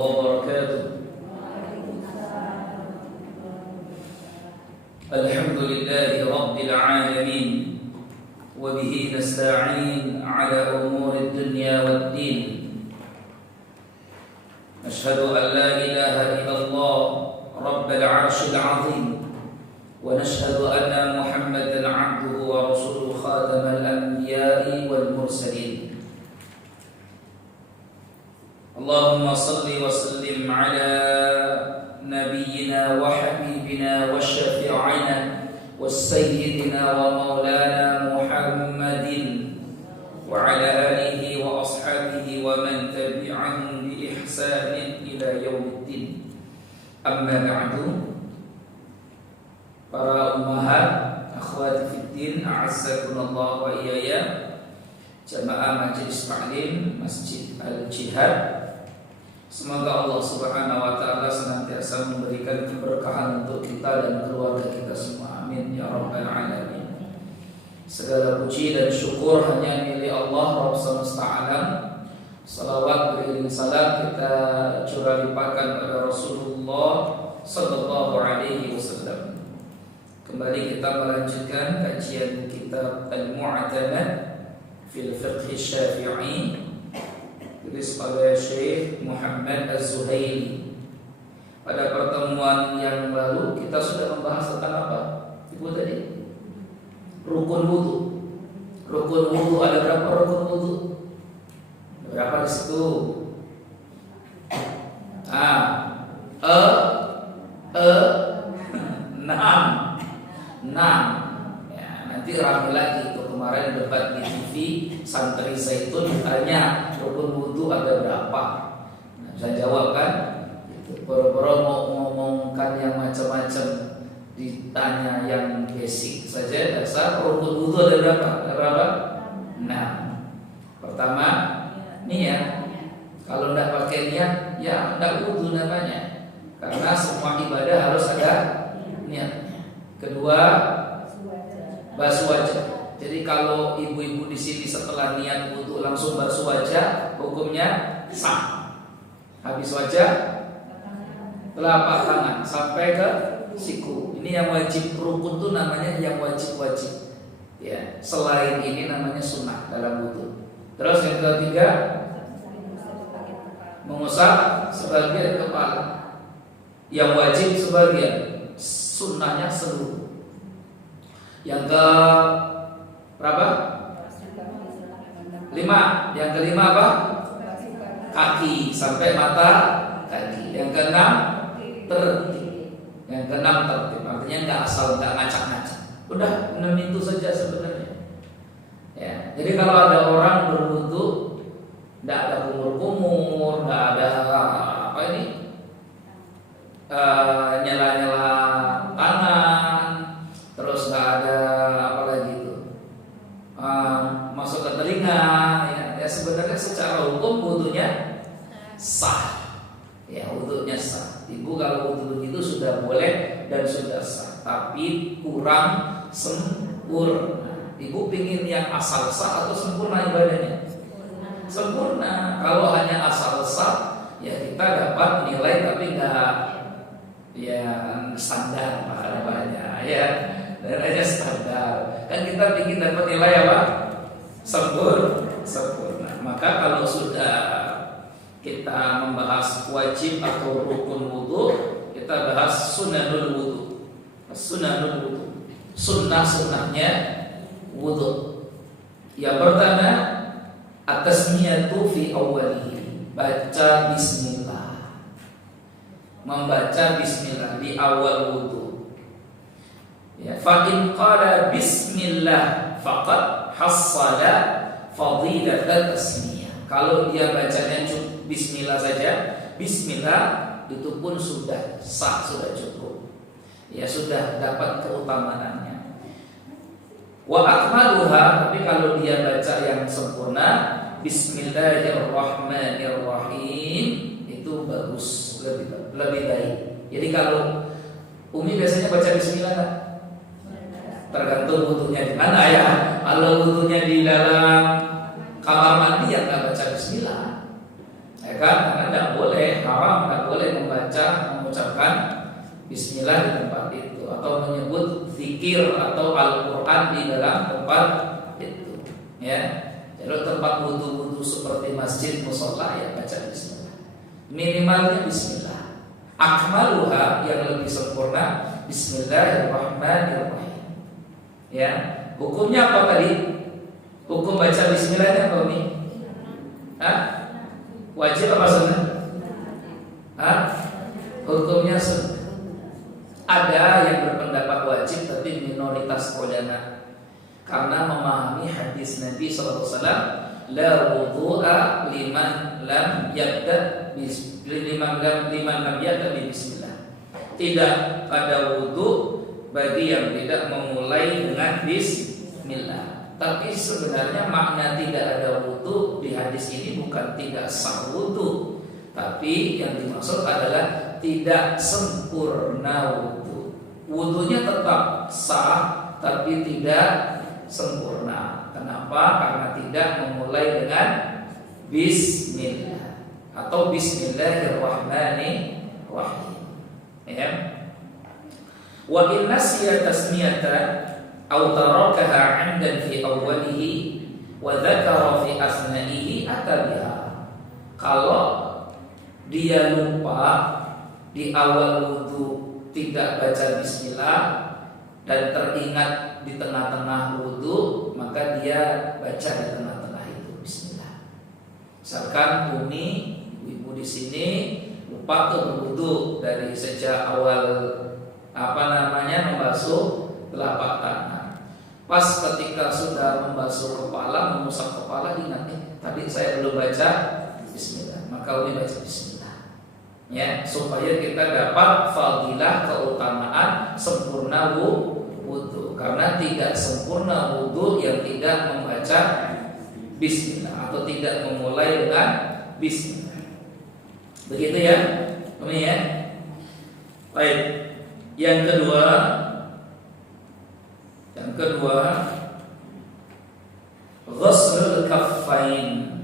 وبركاته. الحمد لله رب العالمين وبه نستعين على أمور الدنيا والدين. أشهد أن لا إله إلا الله رب العرش العظيم، ونشهد أن محمدا عبده ورسوله خاتم الأنبياء والمرسلين. اللهم صل وسلم على نبينا وحبيبنا وشفيعنا وسيدنا ومولانا محمد وعلى آله وأصحابه ومن تبعهم بإحسان إلى يوم الدين. أما بعد، para ummahat, akhwati fiddin, a'azzakumullah wa iyaya, jamaah Majelis Taklim Masjid Al-Jihad, semoga Allah Subhanahu wa taala senantiasa memberikan keberkahan untuk kita dan keluarga kita semua. Amin ya rabbal alamin. Segala puji dan syukur hanya milik Allah Rabb semesta alam. Salawat beriring salam kita curah limpahkan pada Rasulullah sallallahu alaihi wasallam. Kembali kita melanjutkan kajian kitab Al-Mu'tamad fil Fiqh Syafi'i, tulis oleh Syekh Muhammad Az-Zuhaili. Pada pertemuan yang lalu kita sudah membahas tentang apa? Ibu tadi? Rukun wudu. Rukun wudu, ada berapa rukun wudu? Berapa di situ? Enam. Ya, nanti ramai lagi. Itu kemarin debat di TV, santri Zaitun ditanya rukun wudu ada berapa. Nah, bisa jawab kan? Boro-boro mau ngomongkan yang macam-macam, ditanya yang basic saja dasar. Rukun wudu ada berapa? Ada berapa? 6. Pertama, niat. Kalau tidak pakai niat, ya tidak wudu namanya. Karena semua ibadah harus ada niat. Kedua, basuh wajah. Jadi kalau ibu-ibu di sini setelah niat wudu langsung basuh wajah, hukumnya sah. Habis wajah, telapak tangan sampai ke siku. Ini yang wajib. Rukun itu namanya yang wajib-wajib. Ya, selain ini namanya sunnah dalam wudu. Terus yang ketiga, mengusap sebagian kepala. Yang wajib sebagian, sunnahnya seluruh. Yang ke berapa? 5. Yang kelima apa? Kaki sampai mata kaki. Yang keenam tertib. Yang keenam tertib. Artinya nggak asal, nggak ngacak-ngacak. Udah 6 itu saja sebenarnya. Ya, jadi kalau ada orang berwudu, nggak ada kumur-kumur, nggak ada apa ini, nyela-nyela tangan, terus nggak ada apa lagi itu, masuk ke telinga, ya sebenarnya secara hukum wudunya sah, ya wudunya sah. Ibu kalau wudu begitu sudah boleh dan sudah sah, tapi kurang sempurna. Ibu pingin yang asal sah atau sempurna ibadahnya? Sempurna. Kalau hanya asal sah, ya kita dapat nilai tapi nggak yang standar namanya, ya dan aja standar. Kan kita bikin dapat nilai apa? Sempurna. Maka kalau sudah kita membahas wajib atau rukun wudu, kita bahas sunanul wudu. Sunanul wudu, sunnah-sunnahnya wudu. Yang pertama, at-tasmiyatu fi awwalihi, baca bismillah. Membaca bismillah di awal wudu. Ya, fa in qala bismillah faqad hassala fadilat tasmiyah. Kalau dia bacanya cukup bismillah saja, bismillah itu pun sudah sah, sudah cukup. Ya sudah dapat keutamaannya. Wa akmaluha, tapi kalau dia baca yang sempurna, bismillahirrahmanirrahim, itu bagus, lebih baik. Jadi kalau Umi biasanya baca bismillah enggak? Tergantung wudunya di mana ya. Kalau wudunya di dalam kamar mandi ya enggak baca bismillah. Ya kan? Karena enggak boleh, haram mengucapkan bismillah di tempat itu, atau menyebut zikir atau Al-Quran di dalam tempat itu. Ya, kalau tempat wudu seperti masjid, musola, ya baca bismillah. Minimalnya bismillah. Akmaluha, yang lebih sempurna, Bismillahirrahmanirrahim. Ya, hukumnya apa tadi? Hukum baca bismillahnya apa nih? Hah? Wajib apa sunnah? Hah? Hukumnya sunnah. Ada yang berpendapat wajib, tapi minoritas ulama, karena memahami hadis Nabi SAW, la wudu'a liman lam yabda liman lam yabda bismillah. Tidak ada wudu bagi yang tidak memulai dengan bismillah. Tapi sebenarnya makna tidak ada wudu di hadis ini bukan tidak sah wudu, tapi yang dimaksud adalah tidak sempurna wudu. Wudunya tetap sah, tapi tidak sempurna. Kenapa? Karena tidak memulai dengan bismillah atau bismillahirrahmanirrahim. Ya. Wa in nasiya tasmiyata aw tarakaha 'amdan fi awwalihi wa dzakara fi asna'ihi atabiha. Kalau dia lupa di awal wudu tidak baca bismillah dan teringat di tengah-tengah wudu, maka dia baca di tengah-tengah itu bismillah. Misalkan Umi, ibu di sini lupa tuh berwudu dari sejak awal membasuh telapak tangan. Pas ketika sudah membasuh kepala, mengusap kepala, ingat tadi saya belum baca bismillah, maka Umi baca bismillah. Ya, supaya kita dapat fadilah keutamaan sempurna wudu. Karena tidak sempurna wudu yang tidak membaca bismillah atau tidak memulai dengan bismillah. Begitu ya, Umi ya. Baik. Yang kedua, ghuslul kaffain,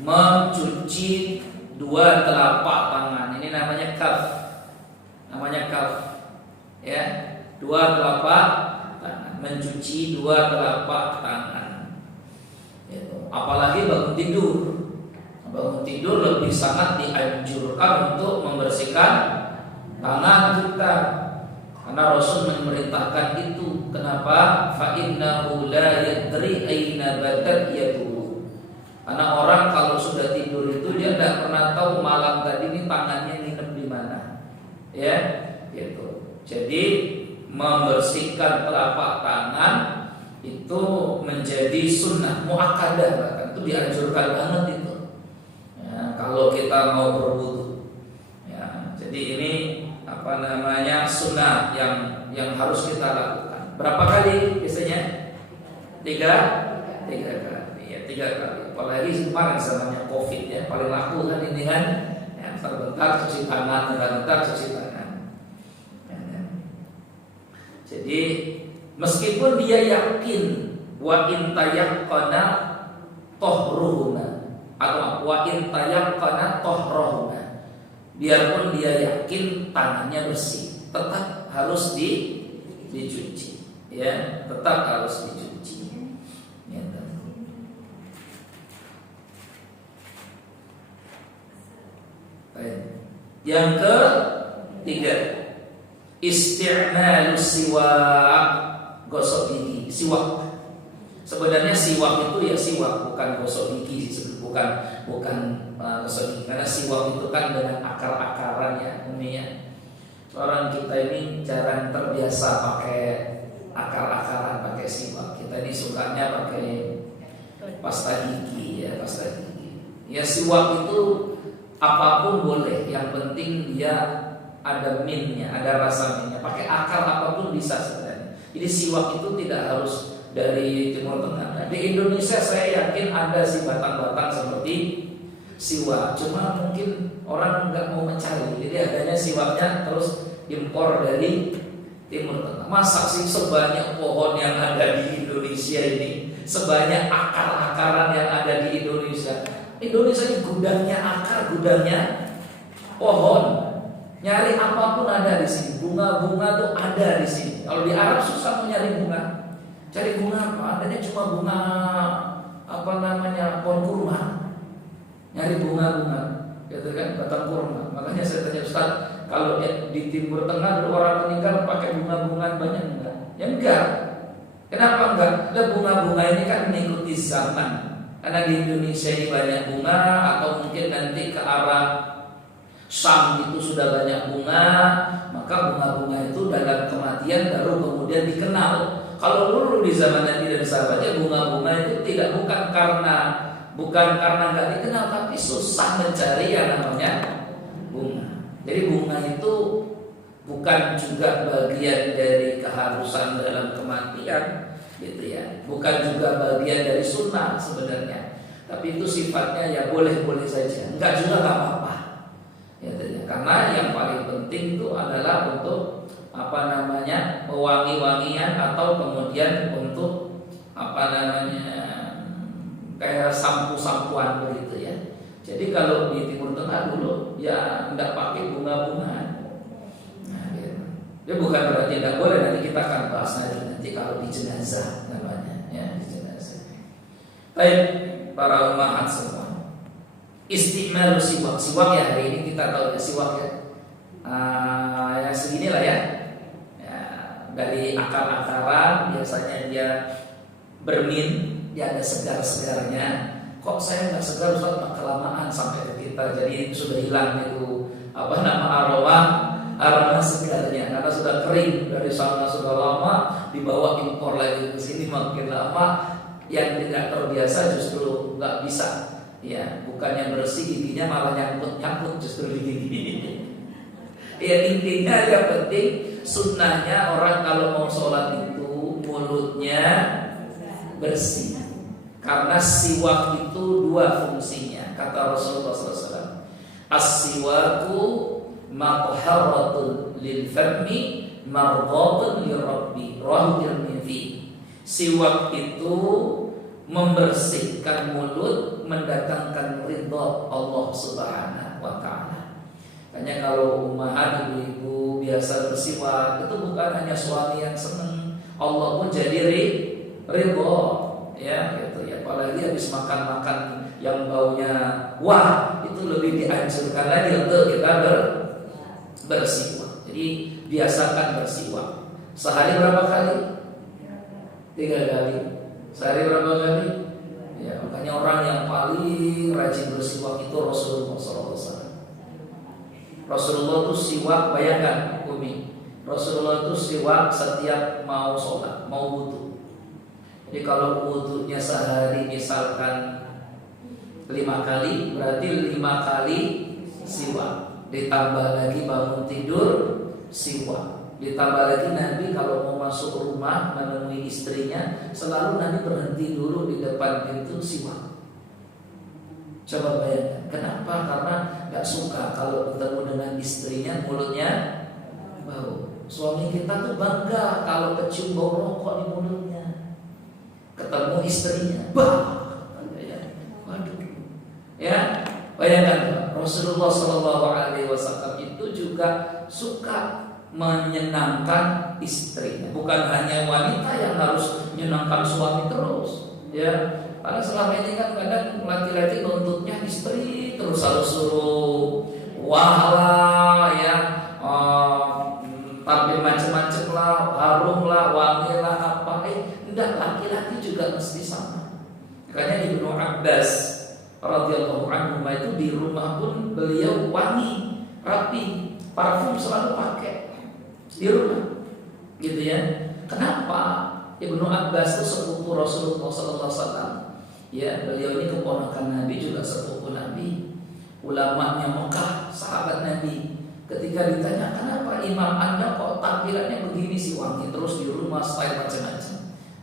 mencuci dua telapak tangan. Ini namanya kaf. Ya, dua telapak tangan, mencuci dua telapak tangan. Apalagi bangun tidur. Bangun tidur lebih sangat dianjurkan untuk membersihkan tangan kita, karena Rasul memerintahkan itu. Kenapa? Fa innahu la yadri aina batat yaduhu. Karena orang kalau sudah tidur itu dia tidak pernah tahu malam tadi ini tangannya nginep di mana. Ya, gitu. Jadi membersihkan telapak tangan itu menjadi sunnah muakkadah, bahkan itu dianjurkan banget itu. Kalau kita mau berwudu, ya, jadi ini sunnah yang harus kita lakukan. Berapa kali biasanya? Tiga kali. Ya, 3 kali. Apalagi kemarin zamannya COVID ya, paling laku kan ini kan, ya, bentar cuci tangan, bentar cuci tangan. Ya. Jadi meskipun dia yakin wa in tayaqqana tahruhuna atau wa in tayaqqana tahruhuna, biarpun dia yakin tangannya bersih, tetap harus dicuci. Ya, tetap harus dicuci. Ya. Yang ketiga, isti'malus siwak, gosok gigi, siwak. Sebenarnya siwak itu ya siwak, bukan gosok gigi, bukan gosok gigi. Karena siwak itu kan dengan akar-akaran ya, umumnya. Orang kita ini jarang terbiasa pakai akar-akaran, pakai siwak. Kita ini sukanya pakai pasta gigi ya, pasta gigi. Ya siwak itu apapun boleh, yang penting dia ada minnya, ada rasa minnya. Pakai akar apapun bisa sebenarnya. Jadi siwak itu tidak harus dari Timur Tengah. Nah, di Indonesia saya yakin ada sih batang-batang seperti siwak, cuma mungkin orang nggak mau mencari, jadi adanya siwaknya terus impor dari Timur Tengah. Masa sih sebanyak pohon yang ada di Indonesia ini, sebanyak akar-akaran yang ada di Indonesia. Indonesia ini gudangnya akar, gudangnya pohon. Nyari apapun ada di sini. Bunga-bunga tuh ada di sini. Kalau di Arab susah mau nyari bunga. Cari bunga apa? Adanya cuma bunga apa namanya, pohon kurma. Nyari bunga-bunga, gitu kan, batang kurma. Makanya saya tanya Ustaz, kalau di Timur Tengah dulu orang meninggal pakai bunga-bunga banyak enggak? Ya enggak. Kenapa enggak? Lah bunga-bunga ini kan mengikuti zaman. Karena di Indonesia ini banyak bunga, atau mungkin nanti ke arah Syam itu sudah banyak bunga, maka bunga-bunga itu dalam kematian baru kemudian dikenal. Kalau dulu di zaman Nabi dan sahabatnya, bunga-bunga itu bukan karena nggak dikenal, tapi susah mencari yang namanya bunga. Jadi bunga itu bukan juga bagian dari keharusan dalam kematian, gitu ya. Bukan juga bagian dari sunnah sebenarnya. Tapi itu sifatnya ya boleh-boleh saja. Enggak juga nggak apa-apa. Ya, karena yang paling penting itu adalah untuk apa namanya, wangi-wangian, atau kemudian untuk apa namanya, kayak sampo-sampoan begitu ya. Jadi kalau di Timur Tengah dulu ya tidak pakai bunga-bungaan. Nah, ya bukan berarti tidak boleh, nanti kita akan bahas nanti kalau di jenazah namanya ya, di jenazah. Baik para umat semua. Istimalu siwak. Siwak ya, hari ini kita tahu ya siwak ya. Ya segini lah ya. Dari akar-akaran biasanya dia bermin, dia ada segar-segarnya. Kok saya nggak segar Ustaz, kelamaan sampai ke kita, jadi sudah hilang itu apa nama aroma segarnya, karena sudah kering dari sana, sudah lama dibawa impor lagi ke sini, makin lama yang tidak terbiasa justru nggak bisa. Ya, bukannya bersih giginya malah nyangkut justru di gigi. Ya intinya yang penting sunnahnya orang kalau mau sholat itu mulutnya bersih. Karena siwak itu dua fungsinya, kata Rasulullah SAW. As-siwaku matharatun lil fami mardhatun lirabbi, rawahu Tirmidzi. Siwak itu membersihkan mulut, mendatangkan ridha Allah Subhanahu wa taala. Makanya kalau ummahat, ibu-ibu biasa bersiwak, itu bukan hanya suami yang senang, Allah pun jadi ridho, ya gitu ya. Apalagi habis makan yang baunya wah, itu lebih dianjurkan lagi untuk kita bersiwak. Jadi biasakan bersiwak. Sehari berapa kali? 3 kali. Sehari berapa kali? Ya, makanya orang yang paling rajin bersiwak itu Rasulullah SAW. Rasulullah itu siwak, bayangkan Umi, Rasulullah itu siwak setiap mau sholat, mau wudu. Jadi kalau wudunya sehari misalkan 5 kali, berarti 5 kali siwak. Ditambah lagi bangun tidur siwak. Ditambah lagi Nabi kalau mau masuk rumah menemui istrinya, selalu Nabi berhenti dulu di depan pintu siwak. Coba bayangkan, kenapa? Karena gak suka kalau ketemu dengan istrinya mulutnya bau. Suami kita tuh bangga kalau kecium bau rokok di mulutnya. Ketemu istrinya, bah, waduh. Ya, bayangkan Rasulullah SAW itu juga suka menyenangkan istrinya. Bukan hanya wanita yang harus menyenangkan suami terus, ya. Karena selama ini kan kadang laki-laki nuntutnya istri terus harus suruh wah ya, tampil macam-macam lah, harum lah, wangi lah, apa. Enggak, laki-laki juga mesti sama. Makanya Ibnu Abbas radhiyallahu anhu itu di rumah pun beliau wangi, rapi, parfum selalu pakai di rumah, gitu ya. Kenapa? Ibnu Abbas itu sepupu Rasulullah Sallallahu Alaihi Wasallam. Ya, beliau ini keponakan Nabi, juga sepupu Nabi, ulamanya Mekah, sahabat Nabi. Ketika ditanya, kenapa imam anda kok tampilannya begini sih, wangi terus di rumah, style macam-macam.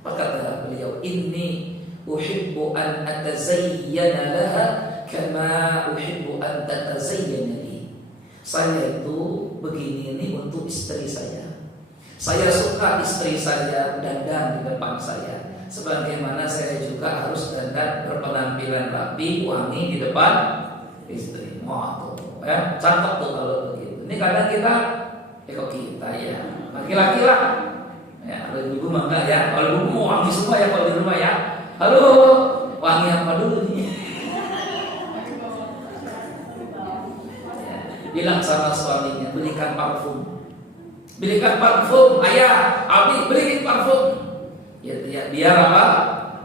Maka kata beliau, inni uhibbu an atazayyana laha kama uhibbu an tatazayyana li. Saya itu begini ini untuk istri saya. Saya suka istri saya dandan di depan saya, sebagaimana saya juga harus dandan berpenampilan rapi, wangi di depan istri. Mau tuh, ya, cakep tuh kalau begitu. Ini kadang kita, kok kita ya, laki-laki lah. Ya, kalau ibu mah enggak ya. Kalau ibu mau wangi semua ya kalau di rumah ya. Halo, wangi apa dulu nih? Ya, bilang sama suaminya, belikan parfum. Belikan parfum, ayah, abi belikan parfum. Ya, biar apa?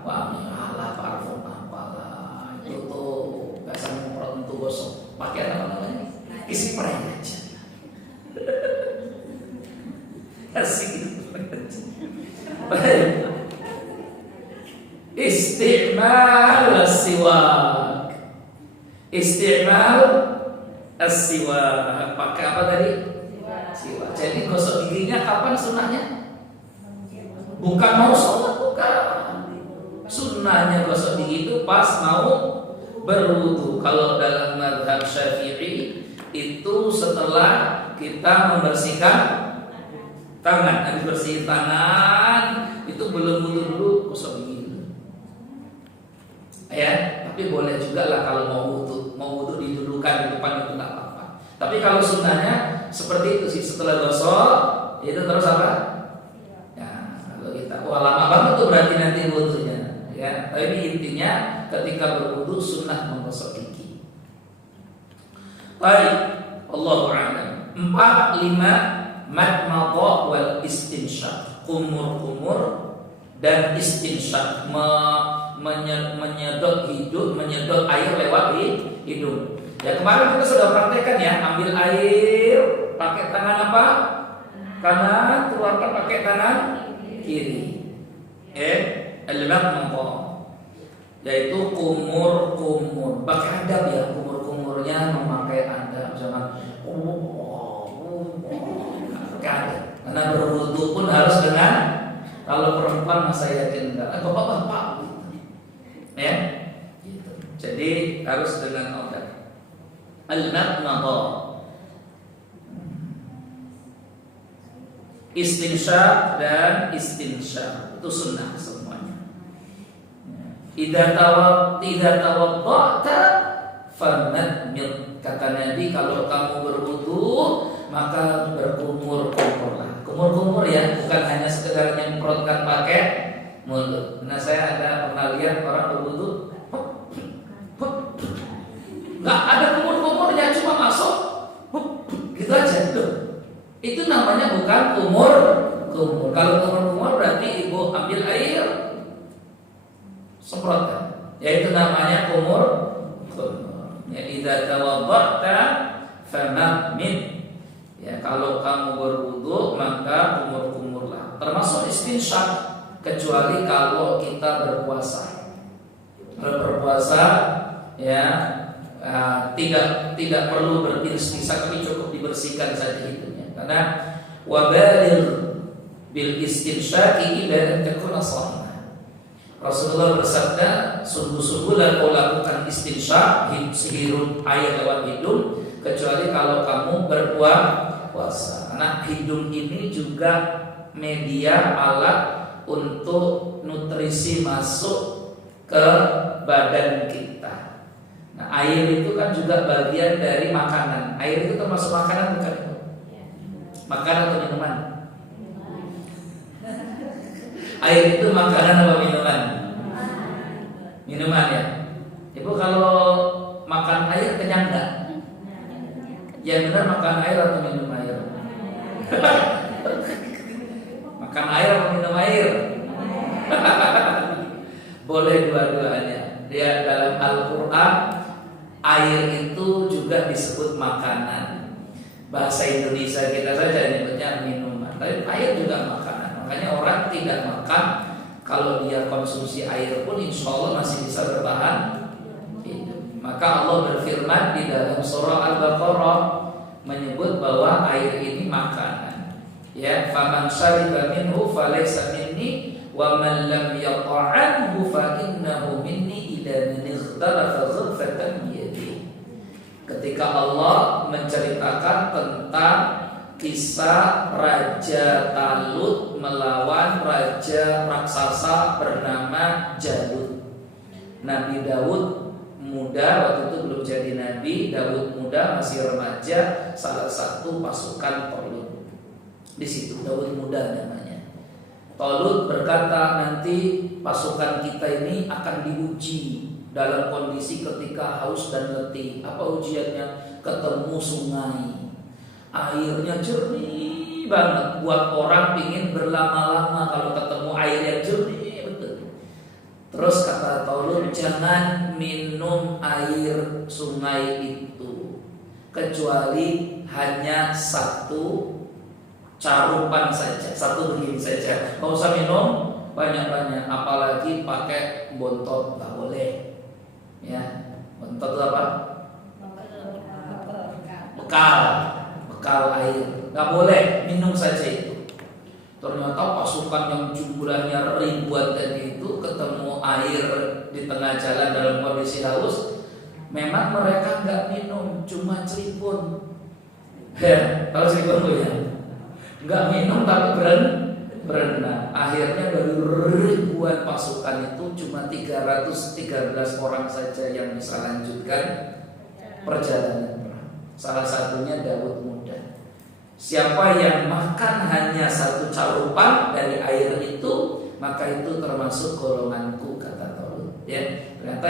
Wangi, alah parfum apalah. Itu tuh biasa memperot untuk gosok. Pakai apa namanya? Isi spray aja. Asik gitu. Isti'mal as-siwak. Isti'mal as-siwak. Pakai apa tadi? Siwak. Jadi gosok giginya kapan sunnahnya? Bukan mau sholat, bukan. Sunnahnya gosok gigi itu pas mau berwudu. Kalau dalam mazhab Syafi'i itu setelah kita membersihkan tangan. Habis bersih tangan itu belum wudu dulu, gosok gigi dulu. Ya, tapi boleh juga lah kalau mau wudu didulukan di depan itu nggak apa-apa. Tapi kalau sunnahnya seperti itu sih, setelah gosok itu terus apa? Ya, kalau kita lama banget tuh berarti nanti wudunya. Ya, tapi intinya ketika berwudu sunnah menggosok gigi. Baik, Allahu a'lam. 4, 5 madmadha wal istinsyaq. Kumur-kumur dan istinsyaq, menyedot air lewat hidung. Ya, kemarin kita sudah praktekkan ya, ambil air pakai tangan apa? Kanan, keluarkan pakai tangan kiri. Al-madmadha yaitu kumur-kumur. Pakai adab ya, kumur-kumurnya memakai adab, jangan pakai adab. Karena berwudu pun harus dengan, kalau perempuan saya yakin enggak, bapak-bapak ya. Gitu. Jadi harus dengan adab. Al-madmadha. Istinsyaq dan istinsyaq itu sunnah semuanya. Idza tawadda'ta famadmid. Kata Nabi, kalau kamu berwudu maka berkumur-kumurlah. Kumur-kumur ya, bukan hanya sekedar nyemprotkan pakai mulut. Nah, saya pernah lihat orang berwudu nggak ada kumur-kumurnya, cuma masuk gitu aja tuh. Itu namanya bukan kumur. Kalau kumur berarti ibu ambil air semprotkan. Yaitu namanya kumur. Ya, idza tawadda'ta famadmid. Ya, kalau kamu berwudu maka kumur-kumurlah. Termasuk istinsyaq, kecuali kalau kita berpuasa. Kalau berpuasa ya tidak perlu beristinsyaq, tapi cukup dibersihkan saja hidungnya. Karena wabalir bil istinsyaqi ila an takuna shahihah. Rasulullah bersabda, sungguh-sungguhlah kau lakukan istinsyaq, hirup air lewat hidung, kecuali kalau kamu berpuasa. Karena hidung ini juga media alat untuk nutrisi masuk ke badan kita. Nah, air itu kan juga bagian dari makanan. Air itu termasuk makanan bukan? Makanan atau minuman? Air itu makanan atau minuman? Minuman ya. Ibu kalau makan air kenyang nggak? Yang benar makan air atau minum air? Makan air atau minum air? Boleh dua-duanya. Dia dalam Al-Quran air itu juga disebut makanan. Bahasa Indonesia kita saja nyebutnya minuman, tapi air juga makanan. Makanya orang tidak makan, kalau dia konsumsi air pun insya Allah masih bisa bertahan hidup. Maka Allah berfirman di dalam surah Al-Baqarah menyebut bahwa air ini makanan. Ya, faman syariba minhu falaysa minni wa man lam yata'anhu fa innahu minni ila man ikhtalafa ghurfatan biyadihi. Ketika Allah menceritakan tentang kisah Raja Talut melawan raja raksasa bernama Jalut. Nabi Daud muda, waktu itu belum jadi nabi. Daud muda, masih remaja, salah satu pasukan Talut. Di situ Daud muda namanya. Talut berkata, nanti pasukan kita ini akan diuji dalam kondisi ketika haus dan letih. Apa ujiannya? Ketemu sungai, airnya jernih banget, buat orang pingin berlama-lama kalau ketemu air yang jernih betul. Terus kata Talut, jangan minum air sungai itu kecuali hanya satu carupan saja, satu begini saja. Gak usah minum banyak-banyak, apalagi pakai bontot, gak boleh. Ya, bontot itu apa? Bekal air, nggak boleh, minum saja itu. Ternyata pasukan yang jumlahnya ribuan tadi itu ketemu air di tengah jalan dalam kondisi haus. Memang mereka nggak minum, cuma celipun. Ya, tahu celipun tuh ya? Nggak minum tapi berenang. Akhirnya dari ribuan pasukan itu cuma 313 orang saja yang bisa lanjutkan perjalanan. Salah satunya Daud muda. Siapa yang makan hanya satu carupan dari air itu, maka itu termasuk golonganku, kata Talut. Ya, ternyata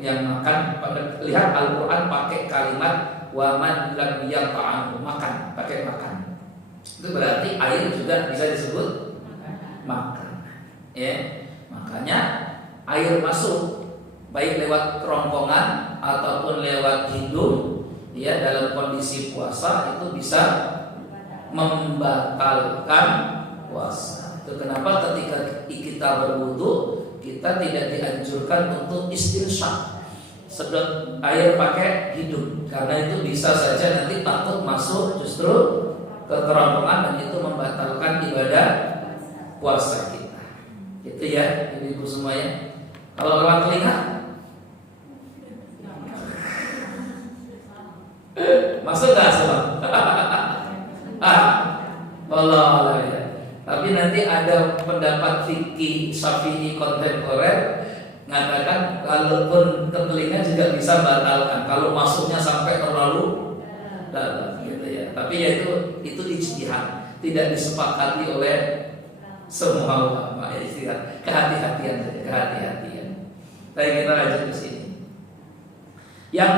yang makan, lihat Al-Quran pakai kalimat waman lam yata'am, makan, pakai makan. Itu berarti air juga bisa disebut makan. Ya, makanya air masuk baik lewat kerongkongan ataupun lewat hidung. Ya, dalam kondisi puasa itu bisa membatalkan puasa. Itu kenapa ketika kita berwudu kita tidak dianjurkan untuk istinsyak, sedot air pakai hidung, karena itu bisa saja nanti takut masuk justru ke kerongkongan dan itu membatalkan ibadah puasa kita. Itu ya ibu-ibu semuanya. Kalau lewat telinga masuk gak sebab? Allah ya. Tapi nanti ada pendapat fikih Syafi'i kontemporer mengatakan kalaupun ke telinga juga bisa batalkan kalau masuknya sampai terlalu dalam, gitu ya. Tapi ya itu ijtihad, tidak disepakati oleh semua ulama. Ya, istilah kehati-hatian saja, kehati-hatian. Baik, kita lanjut ke sini. Yang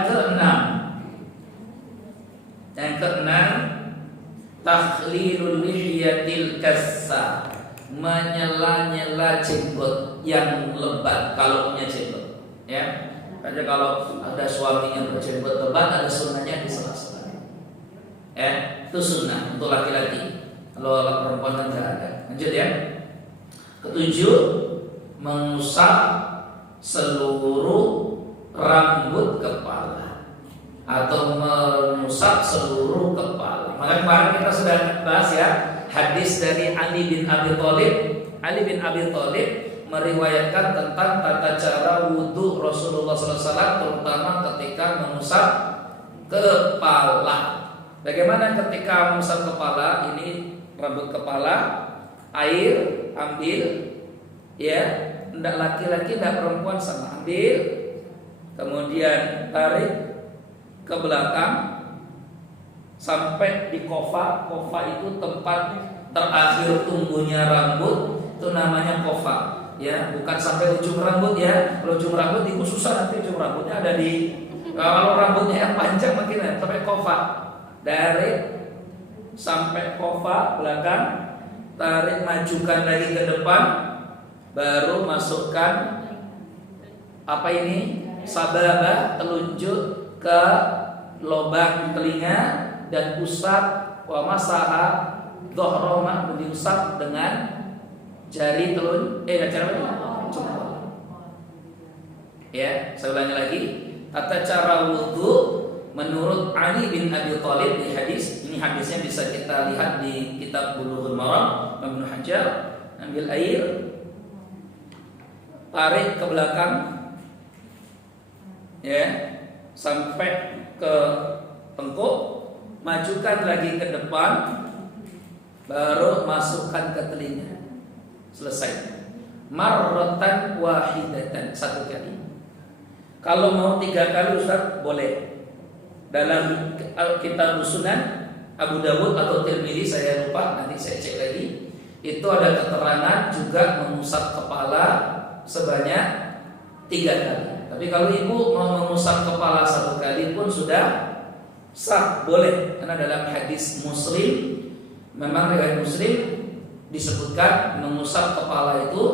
keenam, takhlilul lihyatil kassa, menyela-nyela jenggot yang lebat kalau punya jenggot. Ya, karena kalau ada suaminya berjenggot lebat, ada sunnahnya di sela-sela. Ya, itu sunnah untuk laki-laki. Kalau perempuan kan tidak ada. Lanjut ya. Ketujuh, mengusap seluruh rambut kepala atau mengusap seluruh kepala. Maka kemarin kita sudah bahas ya hadis dari Ali bin Abi Thalib. Ali bin Abi Thalib meriwayatkan tentang tata cara wudhu Rasulullah SAW, terutama ketika mengusap kepala. Bagaimana ketika mengusap kepala? Ini rambut kepala, air ambil, ya, tidak laki-laki, tidak perempuan sama, ambil, kemudian tarik ke belakang sampai di kofa. Kofa itu tempat terakhir tumbuhnya rambut, itu namanya kofa. Ya, bukan sampai ujung rambut ya. Kalau ujung rambut itu susah, nanti ujung rambutnya ada di. Kalau rambutnya yang panjang makin ya, sampai kofa. Dari sampai kofa belakang, tarik majukan lagi ke depan, baru masukkan apa ini? Sababah, telunjuk ke lubang telinga dan usap wa masaha dhahroma, diusap dengan jari jempol. Ya, saya ulangi lagi. Tata cara wudu menurut Ali bin Abi Thalib di hadis. Ini hadisnya bisa kita lihat di kitab Bulughul Maram Ibnu Hajar. Ambil air, tarik ke belakang, ya, sampai ke tengkuk, majukan lagi ke depan, baru masukkan ke telinga. Selesai. Marratan wahidatan, satu kali. Kalau mau 3 kali Ustaz boleh. Dalam kitab Sunan Abu Dawud atau Tirmidzi saya lupa, nanti saya cek lagi. Itu ada keterangan juga mengusap kepala sebanyak 3 kali. Tapi kalau ibu mau mengusap kepala 1 kali pun sudah sah, boleh. Karena dalam hadis Muslim, memang riwayat Muslim disebutkan mengusap kepala itu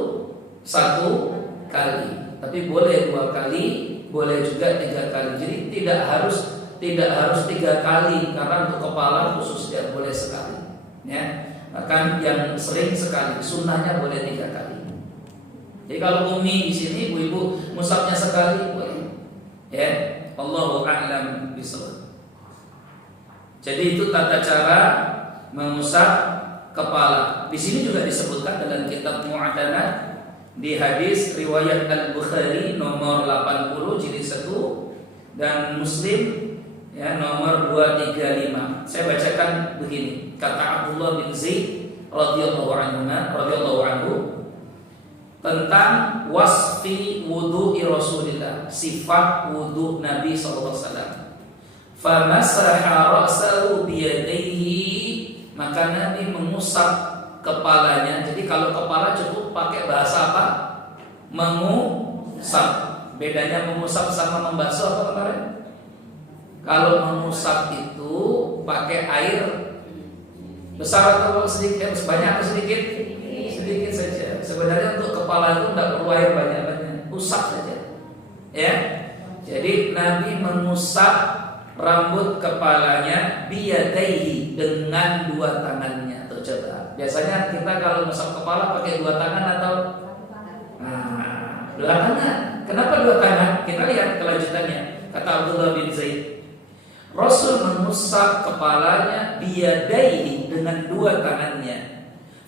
1 kali. Tapi boleh 2 kali, boleh juga 3 kali. Jadi tidak harus 3 kali, karena untuk kepala khusus tidak boleh sekali. Ya, bahkan yang sering sekali, sunnahnya boleh 3 kali. Jadi kalau umi di sini ibu-ibu musabnya sekali boleh. Ya, Allahu a'lam bishawab. Jadi itu tata cara mengusap kepala. Di sini juga disebutkan dalam kitab Mu'adanat di hadis riwayat Al-Bukhari nomor 80 jilid 1 dan Muslim ya nomor 235. Saya bacakan begini. Kata Abdullah bin Zaid radhiyallahu anhu tentang wasfi wudu'i Rasulillah, sifat wudu Nabi sallallahu alaihi wasallam. Famasaha ra'sahu biyadayhi, maka Nabi mengusap kepalanya. Jadi kalau kepala cukup pakai bahasa apa? Mengusap. Bedanya mengusap sama membasuh apa kemarin? Kalau mengusap itu pakai air besar atau sedikit, banyak atau sedikit? Sedikit saja. Sebenarnya untuk kepala itu tidak perlu air banyak-banyak, usap saja. Ya. Jadi Nabi mengusap rambut kepalanya biyadaihi, dengan 2 tangannya. Tuh coba. Biasanya kita kalau mengusap kepala pakai 2 tangan atau 2 tangan. Kenapa 2 tangan? Kita lihat kelanjutannya. Kata Abdullah bin Zaid, Rasul mengusap kepalanya biyadaihi, dengan 2 tangannya.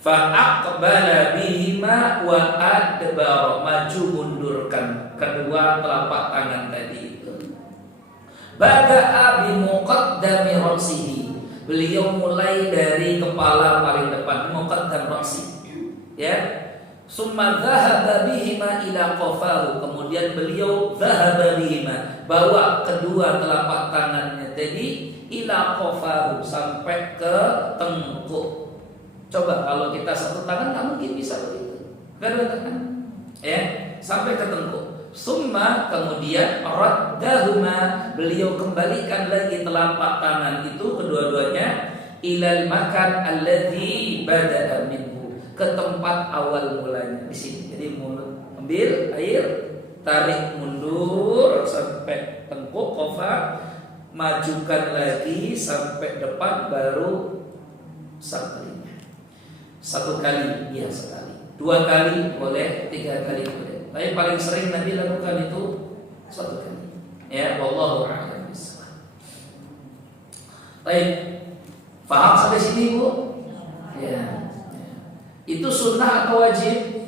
Fa'aqbala bihima wa adbara, maju mundurkan kedua telapak tangan tadi itu. Bada'a bi muqaddami ra'sihi, beliau mulai dari kepala paling depan, muqaddam ra'si. Ya. Summa dhahaba bihima ila qafahu, kemudian beliau dhahaba bihima, bawa kedua telapak tangannya tadi ila qafahu, sampai ke tengkuk. Coba kalau kita 1 tangan nggak mungkin bisa begitu, kedua tangan, ya, sampai ke tengkuk. Summa, kemudian raddahuma, beliau kembalikan lagi telapak tangan itu kedua-duanya ilal makan alladzi bada'a minhu, ke tempat awal mulanya di sini. Jadi mulut ambil air, tarik mundur sampai tengkuk qafa, majukan lagi sampai depan, baru sampai. 1 kali, ya sekali. 2 kali boleh, 3 kali boleh. Tapi paling sering Nabi lakukan itu 1 kali. Ya, wallahu a'lam bishawab. Baik. Paham sampai sini, Bu? Ya. Itu sunnah atau wajib?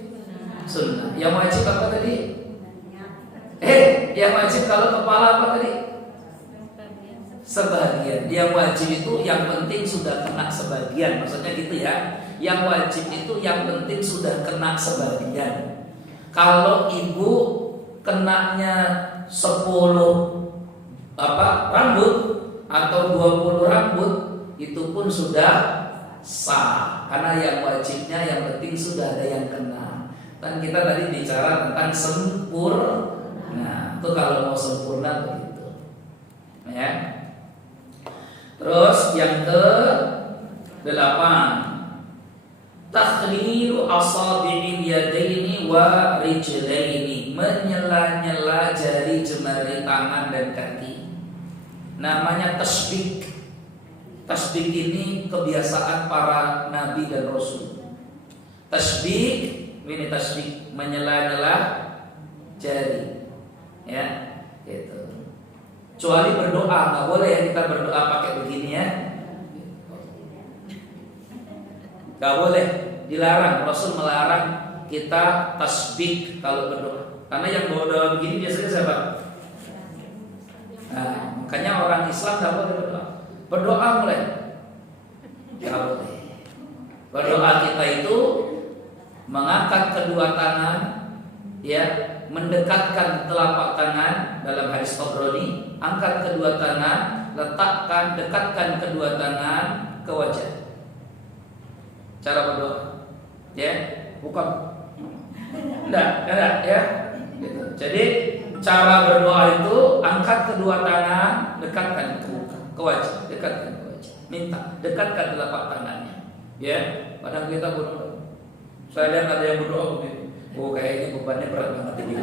Sunnah. Yang wajib apa tadi? Yang wajib kalau kepala apa tadi? Sebagian. Yang wajib itu yang penting sudah kena sebagian, maksudnya gitu ya. Yang wajib itu yang penting sudah kena sebagian. Kalau ibu kenanya 10 rambut atau 20 rambut, itu pun sudah sah. Karena yang wajibnya yang penting sudah ada yang kena. Dan kita tadi bicara tentang sempurna. Nah, itu kalau mau sempurna begitu. Ya. Terus yang ke-8, takhlilu asabi'il yadaini wa rijlaini, menyela-nyela jari jemari tangan dan kaki. Namanya tasbik. Tasbik ini kebiasaan para nabi dan rasul. Tasbik, ini tasbik, menyela-nyela jari. Ya, gitu. Kecuali berdoa, nggak boleh ya kita berdoa pakai begini ya. Nggak boleh, dilarang. Rasul melarang kita tasbih kalau berdoa. Karena yang berdoa begini biasanya siapa? Nah, makanya orang Islam nggak boleh berdoa. Berdoa mulai, nggak boleh. Berdoa kita itu mengangkat kedua tangan, ya, mendekatkan telapak tangan dalam hadis Tabrani, angkat kedua tangan, dekatkan kedua tangan ke wajah. Cara berdoa, ya, bukan, enggak, ya. Gitu. Jadi cara berdoa itu angkat kedua tangan, dekatkan ke wajah, dekatkan ke wajah, minta dekatkan telapak tangannya, ya. Padahal kita berdoa, saya lihat ada yang berdoa begitu. Oh, kayaknya bebannya berat banget ini.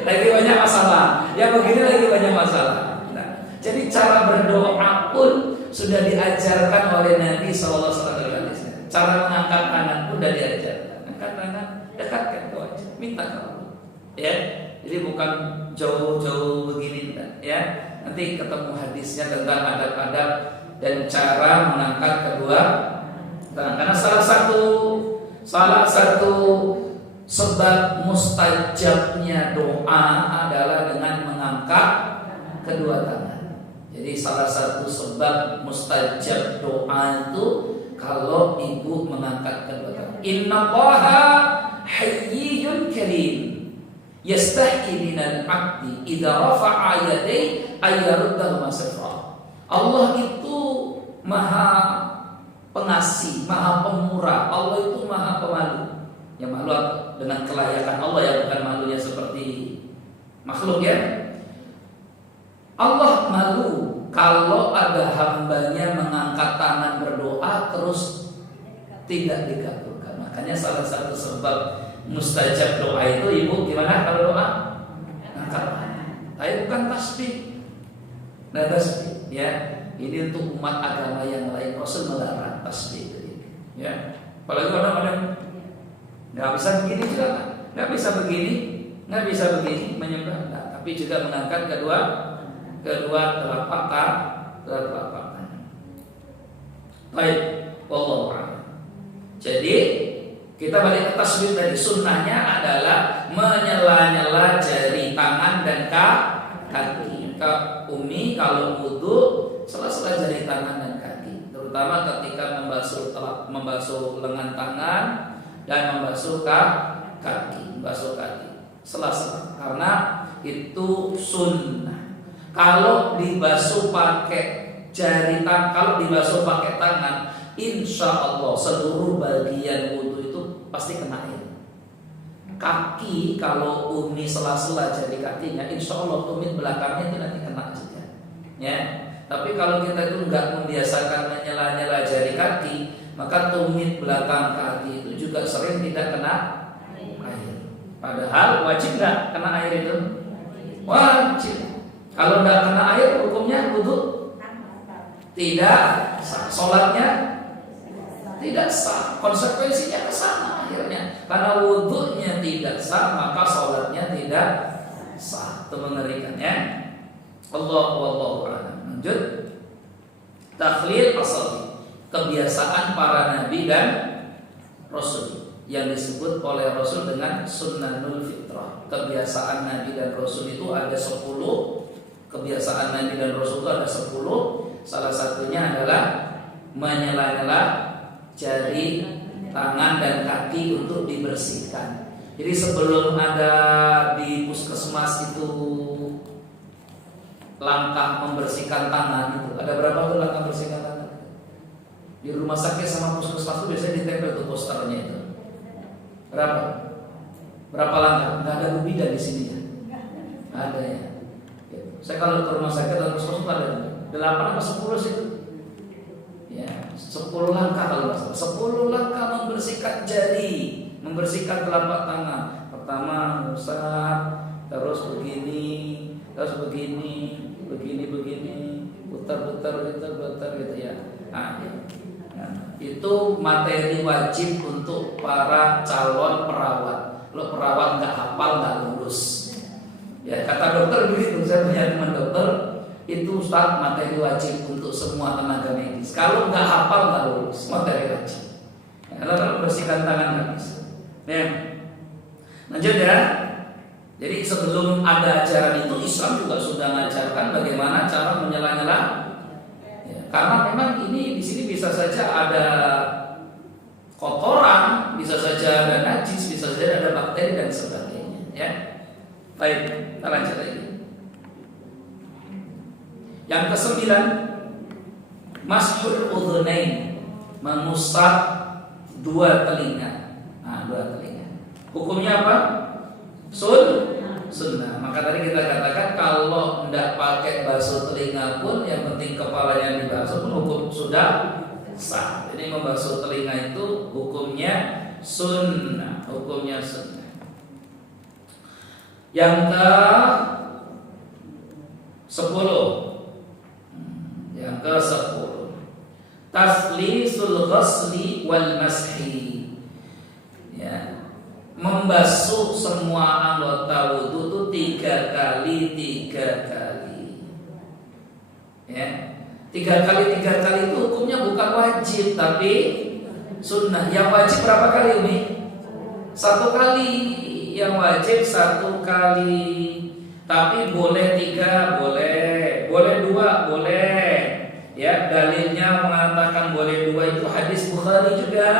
Lagi banyak masalah. Ya begini lagi banyak masalah. Nah, jadi cara berdoa pun sudah diajarkan oleh Nabi Sallallahu Alaihi Wasallam. Cara mengangkat tangan pun sudah diajarkan. Angkat tangan, dekatkan ke wajah, minta ke Allah. Ya, jadi bukan jauh-jauh begini, ya. Nanti ketemu hadisnya tentang adab-adab dan cara mengangkat kedua tangan. Karena salah satu sebab mustajabnya doa adalah dengan mengangkat kedua tangan. Jadi salah satu sebab mustajab doa itu kalau ibu mengangkat kedua tangan. Innallaha hayyun karim yastahi minal 'abdi idza rafa'a yadayhi ayyaruddahu masfa. Allah itu maha pengasih, maha pemurah. Allah itu maha pemalu. Yang malu dengan kelayakan Allah, ya, bukan malunya seperti makhluk, ya. Allah malu kalau ada hambanya mengangkat tangan berdoa terus tidak dikabulkan. Makanya salah satu sebab mustajab doa itu, ibu gimana kalau doa? Angkat tangan. Tapi bukan tasbih. Nah, tasbih, ya. Ini untuk umat agama yang lain. Rasul melarang tasbih itu, ya. Apalagi orang-orang nggak bisa begini juga, nggak bisa begini menyembah, nah, tapi juga mengangkat kedua telapak tangan. Baik, wallahu a'lam. Jadi kita balik ke tasbih tadi, sunnahnya adalah menyela-nyela jari tangan dan kaki. Umi kalau wudu sela-sela jari tangan dan kaki, terutama ketika membasuh lengan tangan dan membasuh kaki, sela-sela, karena itu sunnah. Kalau dibasuh pakai jari tangan, kalau dibasuh pakai tangan, insya Allah seluruh bagian wudu itu pasti kena air. Kaki kalau umi sela-sela jari kakinya, insya Allah tumit belakangnya itu nanti kena juga, ya. Tapi kalau kita itu nggak membiasakan menyela-nyela jari kaki, maka tumit belakang kaki itu juga sering tidak kena air. Padahal wajib nggak kena air itu? Wajib. Kalau nggak kena air, hukumnya wudu tidak sah, sholatnya tidak sah. Konsekuensinya ke sana akhirnya. Karena wudunya tidak sah, maka sholatnya tidak sah. Itu mengerikan, ya. Wallahu a'lam. Lanjut. Takhlil asabi, kebiasaan para nabi dan rasul yang disebut oleh Rasul dengan sunnahul fitrah. Kebiasaan nabi dan rasul itu ada 10. Kebiasaan nabi dan rasul itu ada 10. Salah satunya adalah menyela-nyela jari tangan dan kaki untuk dibersihkan. Jadi sebelum ada di puskesmas itu langkah membersihkan tangan itu, ada berapa tuh langkah membersihkan tangan? Di rumah sakit sama puskesmas itu biasanya ditempel tuh posternya itu. Berapa langkah? Nggak ada bidan di sini, ya? Ada, ya. Saya kalau ke rumah sakit atau puskesmas ada 8 atau 10 sih. Ya, 10 langkah kalau nggak salah. 10 langkah membersihkan jari, membersihkan telapak tangan. Pertama usap, terus begini, terus begini, putar gitu, ya. Nah, itu materi wajib untuk para calon perawat. Lo perawat nggak hafal nggak lulus. Ya, kata dokter begitu. Saya punya teman dokter, itu Ustaz materi wajib untuk semua tenaga medis. Kalau nggak hafal nggak lulus, materi wajib. Ya, kalau bersihkan tangan nggak bisa. Ya. Lanjut, ya. Jadi sebelum ada ajaran itu, Islam juga sudah mengajarkan bagaimana cara menyela-nyela. Ya, karena memang ini di sini bisa saja ada kotoran, bisa saja ada najis, bisa saja ada bakteri. Baik, kita lanjut lagi. Yang kesembilan, mashul udhunain, mengusap dua telinga. Nah, dua telinga. Hukumnya apa? Sunnah. Maka tadi kita katakan kalau tidak pakai basuh telinga pun, yang penting kepalanya dibasuh pun hukum sudah sah. Jadi membasuh telinga itu hukumnya sunnah. Yang ke-10, taslisul ghasli wal mashi. Ya, membasuh semua anggota wudu itu 3 kali. Ya, 3 kali itu hukumnya bukan wajib tapi sunnah. Yang wajib berapa kali, Umi? 1 kali. Yang wajib 1 kali. Tapi boleh 3, boleh 2, boleh. Ya, dalilnya mengatakan boleh 2 itu hadis Bukhari juga.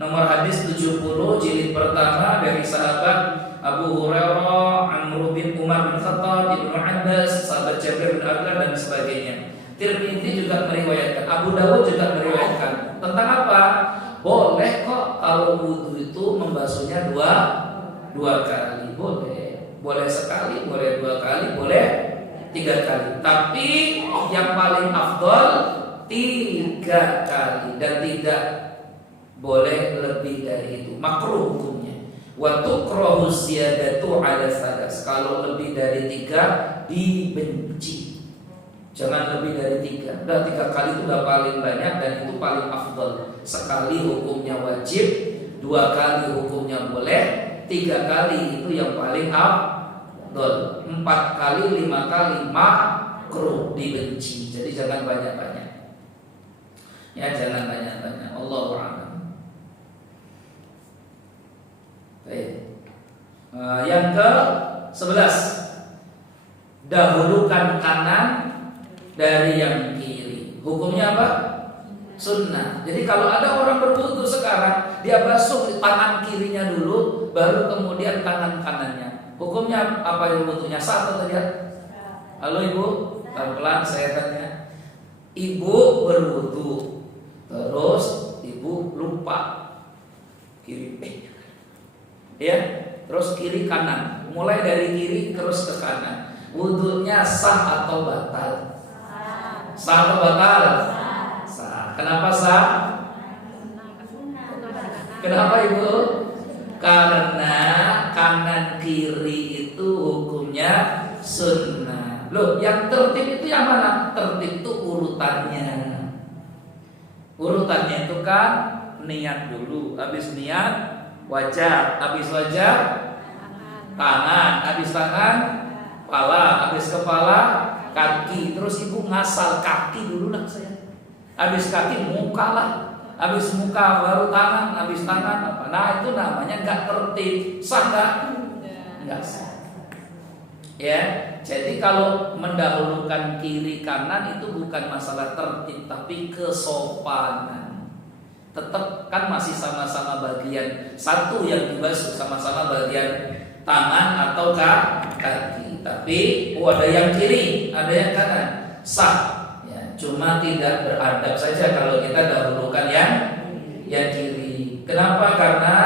Nomor hadis 70 jilid pertama dari sahabat Abu Hurairah, Amr bin Umar bin Khattab, Ibnu Abbas, sahabat Jabir bin Abdullah dan sebagainya. Tirmidzi juga meriwayatkan, Abu Dawud juga meriwayatkan. Tentang apa? Boleh kok kalau wudu itu membasuhnya 2 kali. Boleh sekali, boleh 2 kali, boleh 3 kali. Tapi yang paling afdal 3 kali dan tidak boleh lebih dari itu. Makruh hukumnya. Wa tukrahu ziyadatu 'ala salas. Kalau lebih dari 3 dibenci. Jangan lebih dari 3. Udah 3 kali itu udah paling banyak dan itu paling afdal. Sekali hukumnya wajib, 2 kali hukumnya boleh, 3 kali itu yang paling afdal. 4 kali, 5 kali makruh, dibenci. Jadi jangan banyak-banyak. Ya, jangan banyak-banyak. Allahu a'lam. Yang ke-11, dahulukan kanan dari yang kiri. Hukumnya apa? Sunnah. Jadi kalau ada orang berwudu sekarang, dia basuh tangan kirinya dulu, baru kemudian tangan kanannya. Hukumnya apa yang wudunya? Sah atau tidak? Halo Ibu, pelan-pelan saya tanya. Ibu berwudu, terus Ibu lupa kiri, ya, terus kiri kanan, mulai dari kiri terus ke kanan. Wudunya sah atau batal? Sah atau batal? Sah. Kenapa sah? Kenapa Ibu? Karena kanan kiri itu hukumnya sunnah. Loh, yang tertib itu yang mana? Tertib itu urutannya. Urutannya itu kan niat dulu, habis niat wajah, habis wajah tangan, habis tangan kepala, habis kepala kaki, terus Ibu ngasal kaki dulu lah saya. Habis kaki muka lah, habis muka baru tangan, habis tangan apa? Nah itu namanya nggak tertib, sah nggak? Nggak sah. Ya, jadi kalau mendahulukan kiri kanan itu bukan masalah tertib, tapi kesopanan. Tetap kan masih sama-sama bagian satu yang dibasuh, sama-sama bagian tangan atau kaki. Tapi ada yang kiri, ada yang kanan, sah. Cuma tidak beradab saja kalau kita dahulukan yang kiri. Kenapa? Karena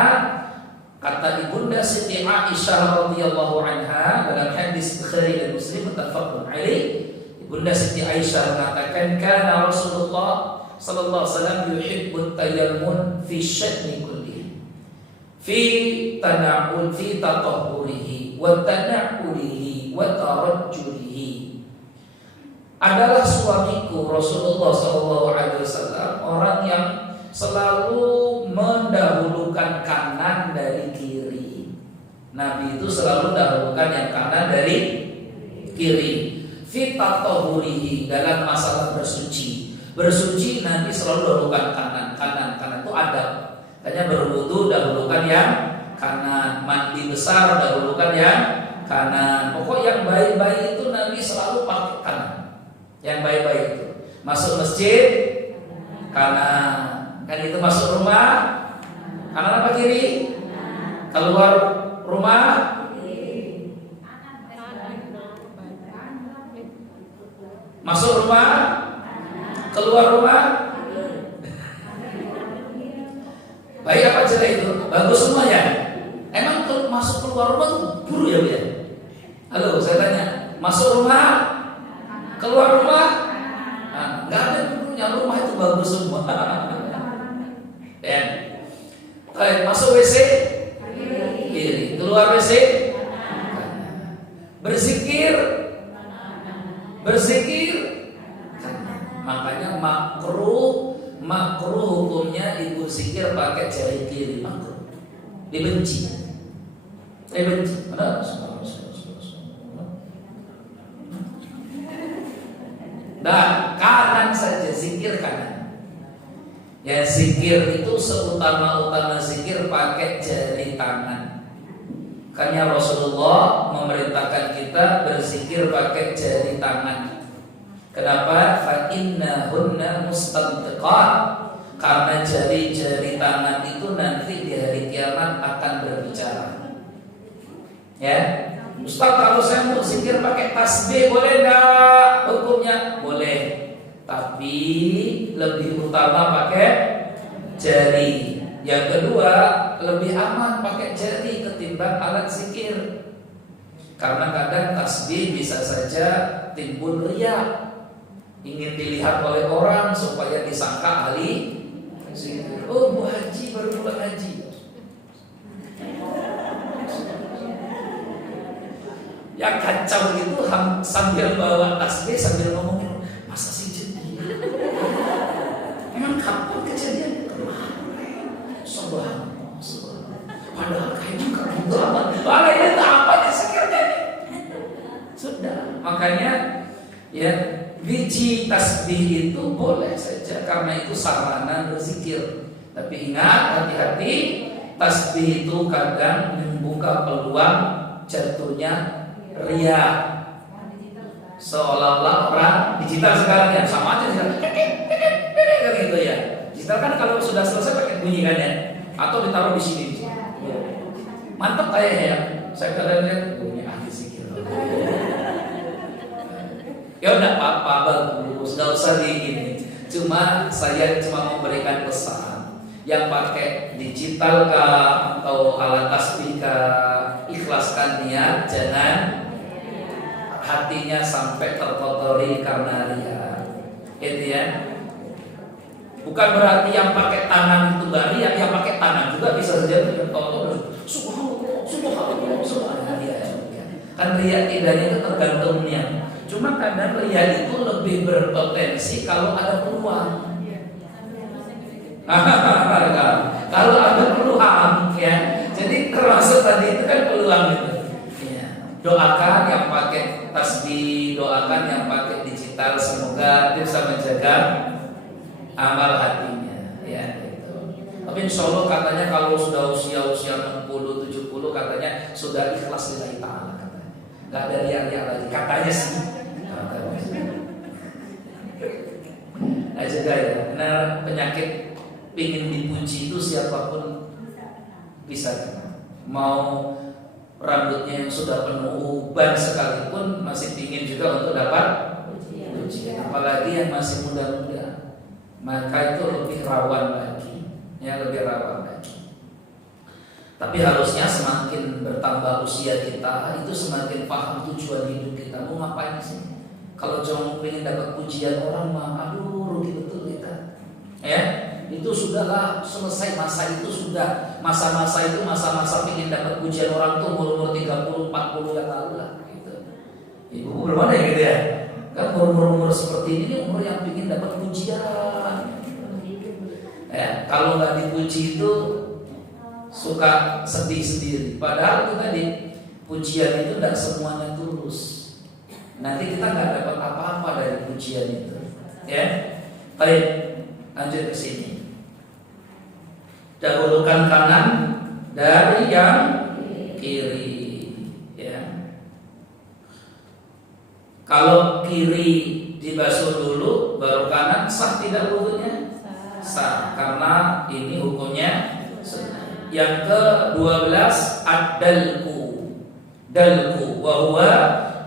kata Ibunda Siti Aisyah radhiyallahu anha dalam hadis Bukhari dan Muslim muttafaqun alaih, Ibunda Siti Aisyah mengatakan kana Rasulullah sallallahu alaihi wasallam yuhibbut tayammun fi sya'ni kulli, fi tana'ul fi tatahhurihi wa tana'ulihi wa tarajjulihi. Adalah suamiku Rasulullah SAW orang yang selalu mendahulukan kanan dari kiri. Nabi itu selalu dahulukan yang kanan dari kiri. Fitatahurihi, dalam masalah bersuci. Bersuci Nabi selalu dahulukan kanan. Kanan itu adab. Hanya berwudu dahulukan yang kanan. Mandi besar dahulukan yang kanan. Pokok yang baik-baik itu Nabi selalu pakai kanan. Yang baik-baik itu masuk masjid kanan, kan itu masuk rumah kanan apa kiri? Keluar rumah Masuk rumah, keluar rumah. Baik apa jelek itu? Bagus semua ya. Emang masuk keluar rumah tuh buruk ya Bu ya? Halo, saya tanya. Masuk rumah, keluar rumah, nggak ada buruknya. Rumah itu bagus semua. Ya. Baik, masuk WC, kiri. Keluar WC, berzikir, makanya makruh hukumnya ibu zikir pakai jari kiri, makruh, dibenci. Dan kanan saja zikir kanan. Ya zikir itu seutama-utama zikir pakai jari tangan. Karena Rasulullah memerintahkan kita berzikir pakai jari tangan. Kenapa? Fa innahunna mustantiqat. Karena jari-jari tangan itu nanti di hari kiamat akan berbicara. Ya, Ustaz, kalau saya mau zikir pakai tasbih boleh enggak? Hukumnya boleh, tapi lebih utama pakai jari. Yang kedua, lebih aman pakai jari ketimbang alat zikir. Karena kadang tasbih bisa saja timbul riya, ingin dilihat oleh orang supaya disangka ahli zikir. Oh, Bu Haji baru pulang haji. Yang kacau itu sambil bawa tasbih sambil ngomongin, masa sih jadi? Emang kapan kejadian? Subhanallah. Padahal kayak juga gitu amat. Ini apa nih zikirnya? Sudah, makanya ya biji tasbih itu boleh saja karena itu sarana berzikir. Tapi ingat, hati-hati, tasbih itu kadang membuka peluang jatuhnya ria. Seolah-olah orang digital sekarang ya sama aja kan gitu ya. Digital kan kalau sudah selesai pakai bunyi kan ya, atau ditaruh di sini. Mantap kayaknya ya. Saya kadang lihat bunyi ahli zikir. Ya udah apa-apa bagus, nggak usah digini. Saya cuma memberikan pesan. Yang pakai digital kah atau alat tasbih kah, ikhlaskan niat, jangan hatinya sampai terkotori karena ria. Itu ya. Bukan berarti yang pakai tangan itu nggak ria, yang pakai tangan juga bisa saja berkotor. Subhanallah ya. Kan ria tidaknya itu tergantung niat. Cuma kadang ria itu lebih berpotensi kalau ada peluang. Kalau ada peluang ya. Jadi termasuk tadi itu kan peluang itu. Ya. Doakan yang pakai tasbih, doakan yang pakai digital, semoga bisa menjaga amal hatinya ya gitu. Tapi insya Allah katanya kalau sudah usia 60, 70 katanya sudah ikhlas lillahi ta'ala katanya. Gak ada ria-ria lagi katanya sih. Nah juga ya, karena penyakit pingin dipuji itu siapapun bisa. Mau rambutnya yang sudah penuh uban sekalipun masih pingin juga untuk dapat pujian. Apalagi yang masih muda-muda, maka itu lebih rawan lagi, ya lebih rawan lagi. Tapi harusnya semakin bertambah usia kita, itu semakin paham tujuan hidup kita. Mau ngapain sih? Kalau cuma pengen dapat pujian orang mah, aduh rugi betul kita. Ya, itu sudahlah selesai masa itu sudah. Masa-masa itu masa-masa pengen dapat pujian orang tuh umur 30, 40 yang lalu lah gitu. Ibu belum ada gitu ya. Kan umur seperti ini umur yang pengen dapat pujian. Ya, kalau nggak dipuji itu suka sedih sendiri. Padahal itu tadi pujian itu tidak semuanya tulus. Nanti kita nggak dapat apa-apa dari pujian itu. Ya, baik, lanjut ke sini. Dahulukan kanan dari yang kiri. Ya. Kalau kiri dibasuh dulu, baru kanan, sah tidak wudunya? Sah, karena ini hukumnya. Yang ke-12 ad-dalku. Dalku wa huwa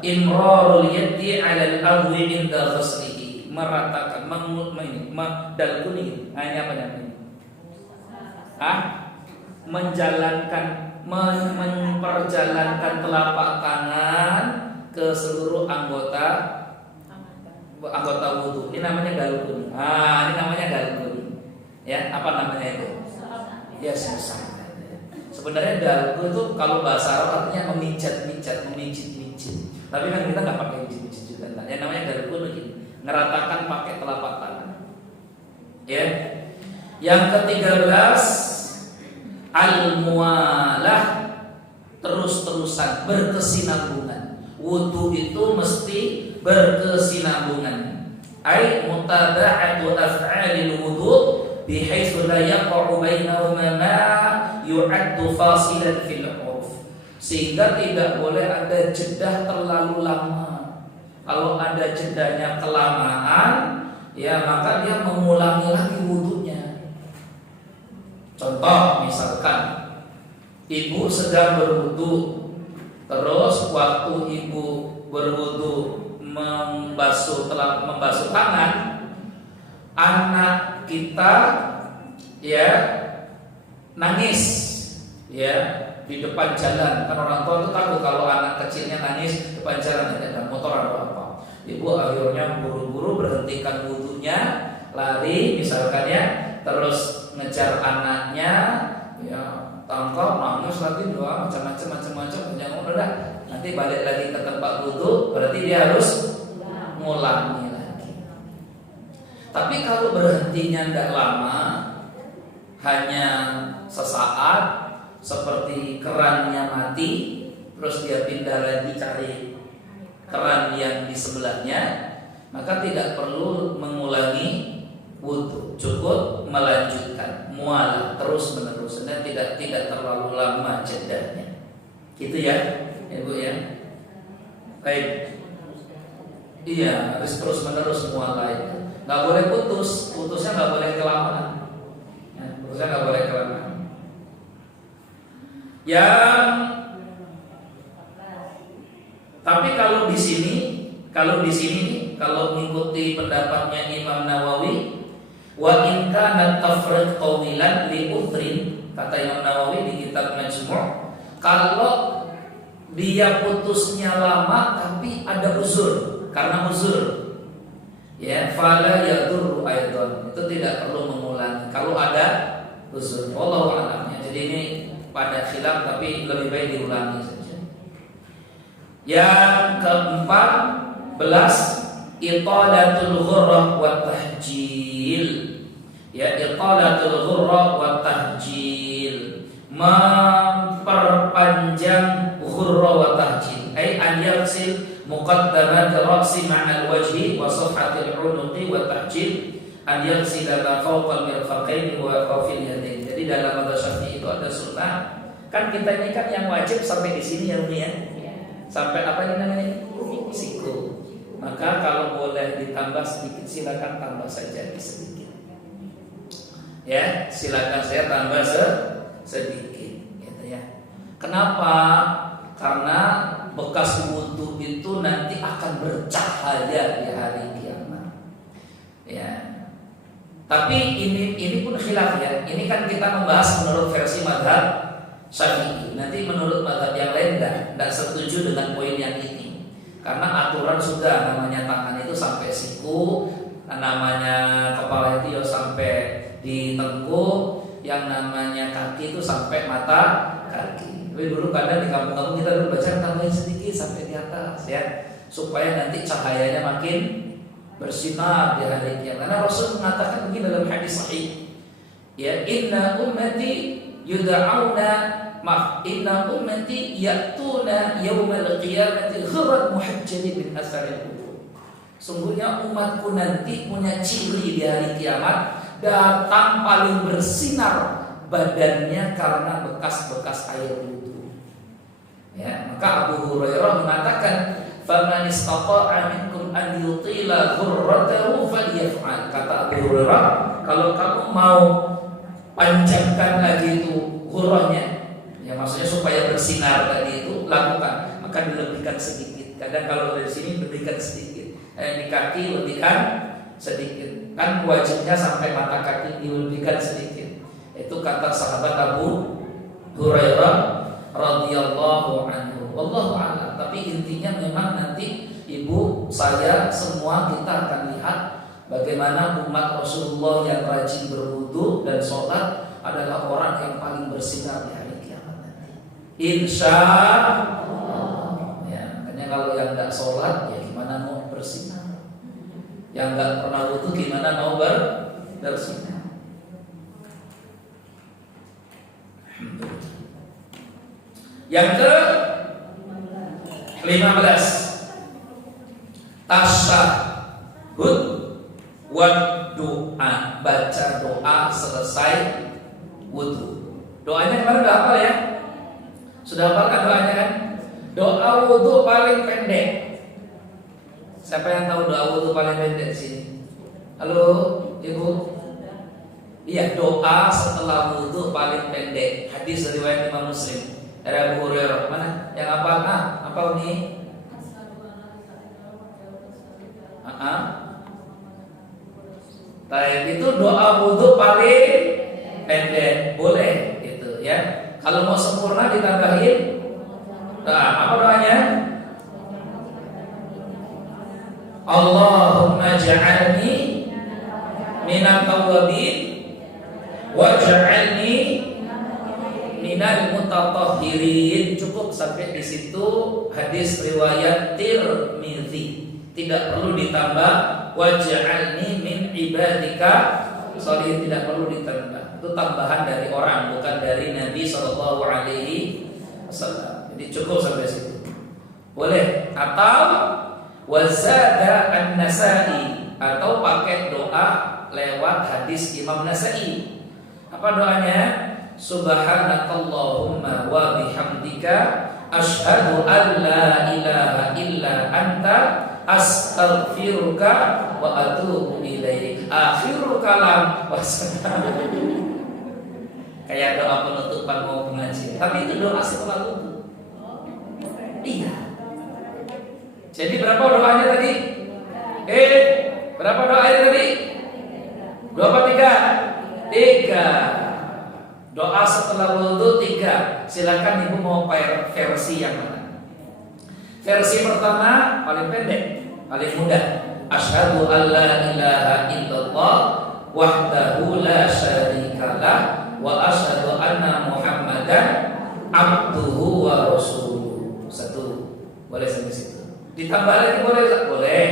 imrarul yadi 'ala al-ardi 'inda ghaslihi, meratakan dalkuni. Ini apa namanya? Memperjalankan telapak tangan ke seluruh anggota wudu. Ini namanya dalkuni. Ini namanya dalkuni. Ya, apa namanya itu? Ya, susah. Sebenarnya dalku itu kalau bahasa Arab artinya memijat-mijat, memijit-mijit. Tapi kan kita nggak pakai mijit-mijit juga. Yang namanya dalku begini, ngeratakan pakai telapak tangan. Ya. Yang ke-13 al-mualah, terus-terusan, berkesinambungan. Wudu itu mesti berkesinambungan. Ai mutaba'atu af'alil wudu bihaitsu la yaqa'u bainahuma ma yu'addu fasilan fil 'urf. Sehingga tidak boleh ada jeda terlalu lama. Kalau ada jedanya kelamaan, ya maka dia mengulangi lagi wudunya. Contoh misalkan ibu sedang berwudu, terus waktu ibu berwudu membasuh tangan, anak kita ya nangis ya di depan jalan. Kan orang tua itu takut kalau anak kecilnya nangis depan jalan, ada motor atau apa. Ibu akhirnya buru-buru berhentikan wudunya, lari misalkan ya, terus ngejar anaknya, ya tangkap, nangis lagi, doa macam-macam udah, nanti balik lagi ke tempat wudu, berarti dia harus ngulangi lagi. Tapi kalau berhentinya tidak lama, hanya sesaat, seperti kerannya mati, terus dia pindah lagi cari keran yang di sebelahnya, maka tidak perlu mengulangi wudu, cukup melanjutkan mualah terus menerus, dan tidak terlalu lama jedanya. Gitu ya, Ibu ya. Baik. Iya, harus terus menerus mualah itu. Nggak boleh putusnya nggak boleh kelamaan. Ya, putusnya nggak boleh kelamaan. Tapi kalau di sini, kalau mengikuti pendapatnya Imam Nawawi, wa in kana tafriq tawilan li uthrin, kata Imam Nawawi di kitab Majmu', kalau dia putusnya lama tapi ada uzur, karena uzur, ya fala yadurru aidan, itu tidak perlu mengulangi kalau ada uzur. Wallahu a'lam. Jadi ini pada khilaf, tapi lebih baik diulangi saja. Yang ke-14 italatul ghurrah wa tahjil. Ya, italatul ghurrah wa tahjil, memperpanjang ghurrah wa tahjil, ay an yaghsil muqaddamat ra'si ma'al wajhi wa safhatil 'unuqi wa tahjil an yaghsila ma fawqa al-mirfaqaini wa fawqil yadayn. Jadi dalam mazhab Syafi'i itu ada sunnah. Kan kita ini kan yang wajib sampai di sini ya Umi ya. Sampai apa ini namanya? Siku. Maka kalau boleh ditambah sedikit, silakan tambah saja sedikit. Ya, silakan saya tambah sedikit, gitu ya. Kenapa? Karena bekas wudu itu nanti akan bercahaya di hari kiamat. Ya. Tapi ini pun khilaf ya. Ini kan kita membahas menurut versi mazhab Syafi'i. Nanti menurut mazhab yang lain tidak setuju dengan poin yang ini. Karena aturan sudah, namanya tangan itu sampai siku, namanya kepala itu ya sampai di tengkuk, yang namanya kaki itu sampai mata kaki. Tapi dulu kadang di kampung-kampung kita dulu baca tambahin sedikit sampai di atas ya, supaya nanti cahayanya makin bersinar di hari kiamat. Karena Rasul mengatakan begini dalam hadis sahih, ya inna ummati inna ummati ya'tuna yaumal qiyamati ghurran muhajjalin min atharil wudu. Sungguhnya umatku nanti punya ciri di hari kiamat, datang paling bersinar badannya karena bekas-bekas air wudu. Ya, maka Abu Hurairah mengatakan, "Faman istata'a minkum an yutila ghurratahu falyaf'al." Kata Abu Hurairah, kalau kamu mau panjangkan lagi itu ghurrahnya, ya maksudnya supaya bersinar tadi itu, lakukan, maka dilebihkan sedikit. Kadang kalau dari sini lebihkan sedikit, di kaki lebihkan sedikit. Kan wajibnya sampai mata kaki dilebihkan sedikit. Itu kata sahabat Abu Hurairah radhiyallahu anhu. Wallahu a'lam. Tapi intinya memang nanti ibu, saya, semua kita akan lihat bagaimana umat Rasulullah yang rajin berwudu dan sholat adalah orang yang paling bersinar di hari kiamat nanti. Insya Allah. Ya, makanya kalau yang nggak sholat, ya gimana mau bersinar? Yang nggak pernah wudu gimana mau bersinar? Yang ke 15, tasyahud wa doa, baca doa selesai wudu. Doanya kemarin udah hafal ya? Sudah hafal kan doanya kan? Doa wudu paling pendek. Siapa yang tahu doa wudu paling pendek di sini? Halo, Ibu? Iya, doa setelah wudu paling pendek. Hadis riwayat Imam Muslim dari Abu Hurairah. Mana? Yang apa? Apa nih? Taib itu doa wudu paling pendek, boleh gitu ya. Kalau mau sempurna ditambahin. Nah, apa doanya? Allahumma ja'alni minat tawwabin waj'alni minal mutatahhirin. Cukup sampai di situ. Hadis riwayat Tirmidzi. Tidak perlu ditambah waj'alni min ibadika sholihin, tidak perlu ditambah. Itu tambahan dari orang, bukan dari Nabi sallallahu alaihi wasallam. Jadi cukup sampai situ. Boleh. Atau wazada an-Nasa'i, atau pakai doa lewat hadis Imam Nasa'i. Apa doanya? Subhanakallahumma wa bihamdika asyhadu an la ilaha illa anta astaghfiruka wa atubu ilaik. Akhirul kalam wassalam. Kayak doa penutupan mau pengajian, tapi itu doa setelah wudu. Iya. Jadi berapa doanya tadi? Berapa doanya tadi? 2 apa 3? 3. Doa setelah wudu 3. Silakan ibu mau versi yang mana? Versi pertama paling pendek, paling mudah. Asyhadu an la ilaha illallah wahdahu la syarikalah wa asyhadu anna Muhammadan abduhu wa rasuluh. 1. Boleh sampai situ. Ditambah lagi boleh? Boleh.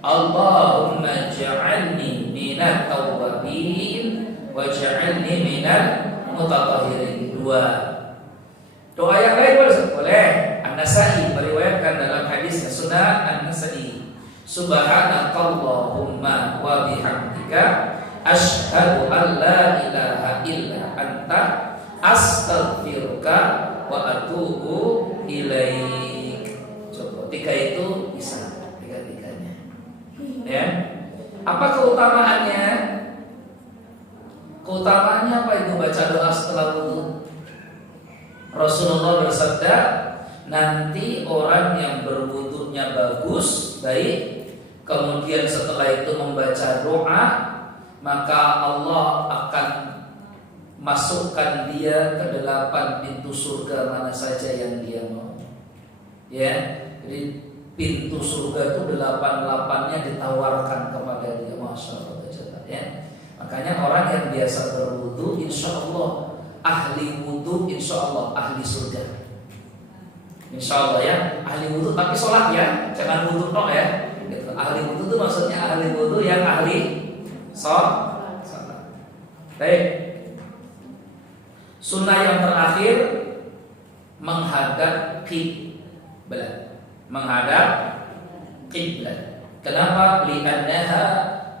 Allahumma ja'alni minat tawwabin waj'alni minal mutatahhirin. 2. Doa yang lain boleh. An-Nasa'i meriwayatkan dalam hadisnya Sunan An-Nasa'i. Subhanakallahumma wa bihamdika asyhadu an la ilaha illa anta astaghfiruka wa atubu ilaik. Coba 3 itu bisa, 3-3-nya. Ya. Apa keutamaannya? Keutamaannya apa itu baca doa setelah wudu? Rasulullah bersabda, nanti orang yang berwudunya bagus, baik, kemudian setelah itu membaca doa, maka Allah akan masukkan dia ke 8 pintu surga mana saja yang dia mau. Ya, jadi pintu surga itu 8-8-nya ditawarkan kepada dia. Masya Allah, ya. Makanya orang yang biasa berwudu, insya Allah ahli wudu, insya Allah ahli surga. Insya Allah ya, ahli wudu tapi sholat ya, jangan wudu tok ya. Gitu. Ahli wudu itu maksudnya ahli wudu yang ahli sholat. Baik. Sunnah yang terakhir menghadap kiblat. Menghadap kiblat. Kenapa? Li'annaha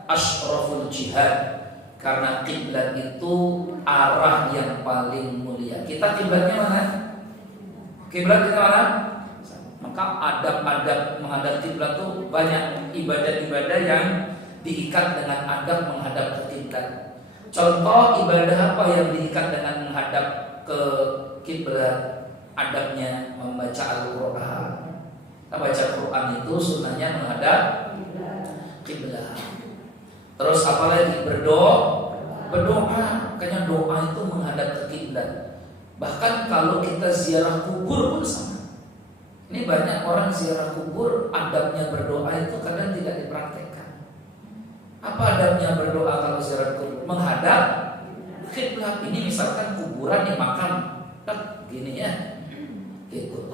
asyraful jihad. Karena kiblat itu arah yang paling mulia. Kita kiblatnya mana? Kiblat kita mana? Maka adab-adab menghadap kiblat itu banyak ibadah-ibadah yang diikat dengan adab menghadap ke kiblat. Contoh ibadah apa yang diikat dengan menghadap ke kiblat? Adabnya membaca Al-Quran. Kita baca Quran itu sunnahnya menghadap kiblat. Terus apalagi berdoa, makanya doa itu menghadap ke kiblat. Bahkan kalau kita ziarah kubur pun sama. Ini banyak orang ziarah kubur, adabnya berdoa itu kadang tidak dipraktekkan. Apa adabnya berdoa kalau ziarah kubur? Menghadap kiblat. Ini misalkan kuburan di makam, gini ya, gitu.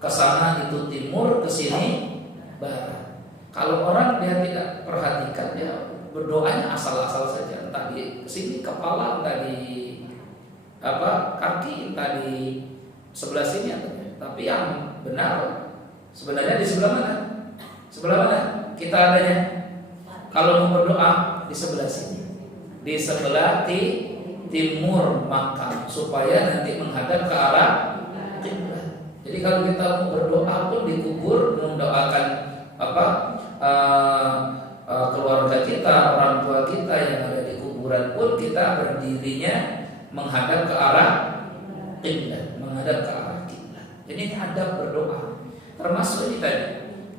Kesana itu timur, kesini barat. Kalau orang dia tidak perhatikan, dia berdoanya asal-asal saja. Entah di sini kepala, entah di kaki, entah di sebelah sini. Tapi yang benar sebenarnya di sebelah mana? Sebelah mana? Kita adanya. Kalau mau berdoa di sebelah sini, di sebelah timur makam, supaya nanti menghadap ke arah kiblat. Jadi kalau kita mau berdoa pun di kubur, mendoakan keluarga kita, orang tua kita yang ada di kuburan pun, kita berdirinya menghadap ke arah kiblat, menghadap ke arah kiblat. Jadi ini adab berdoa. Termasuk ini tadi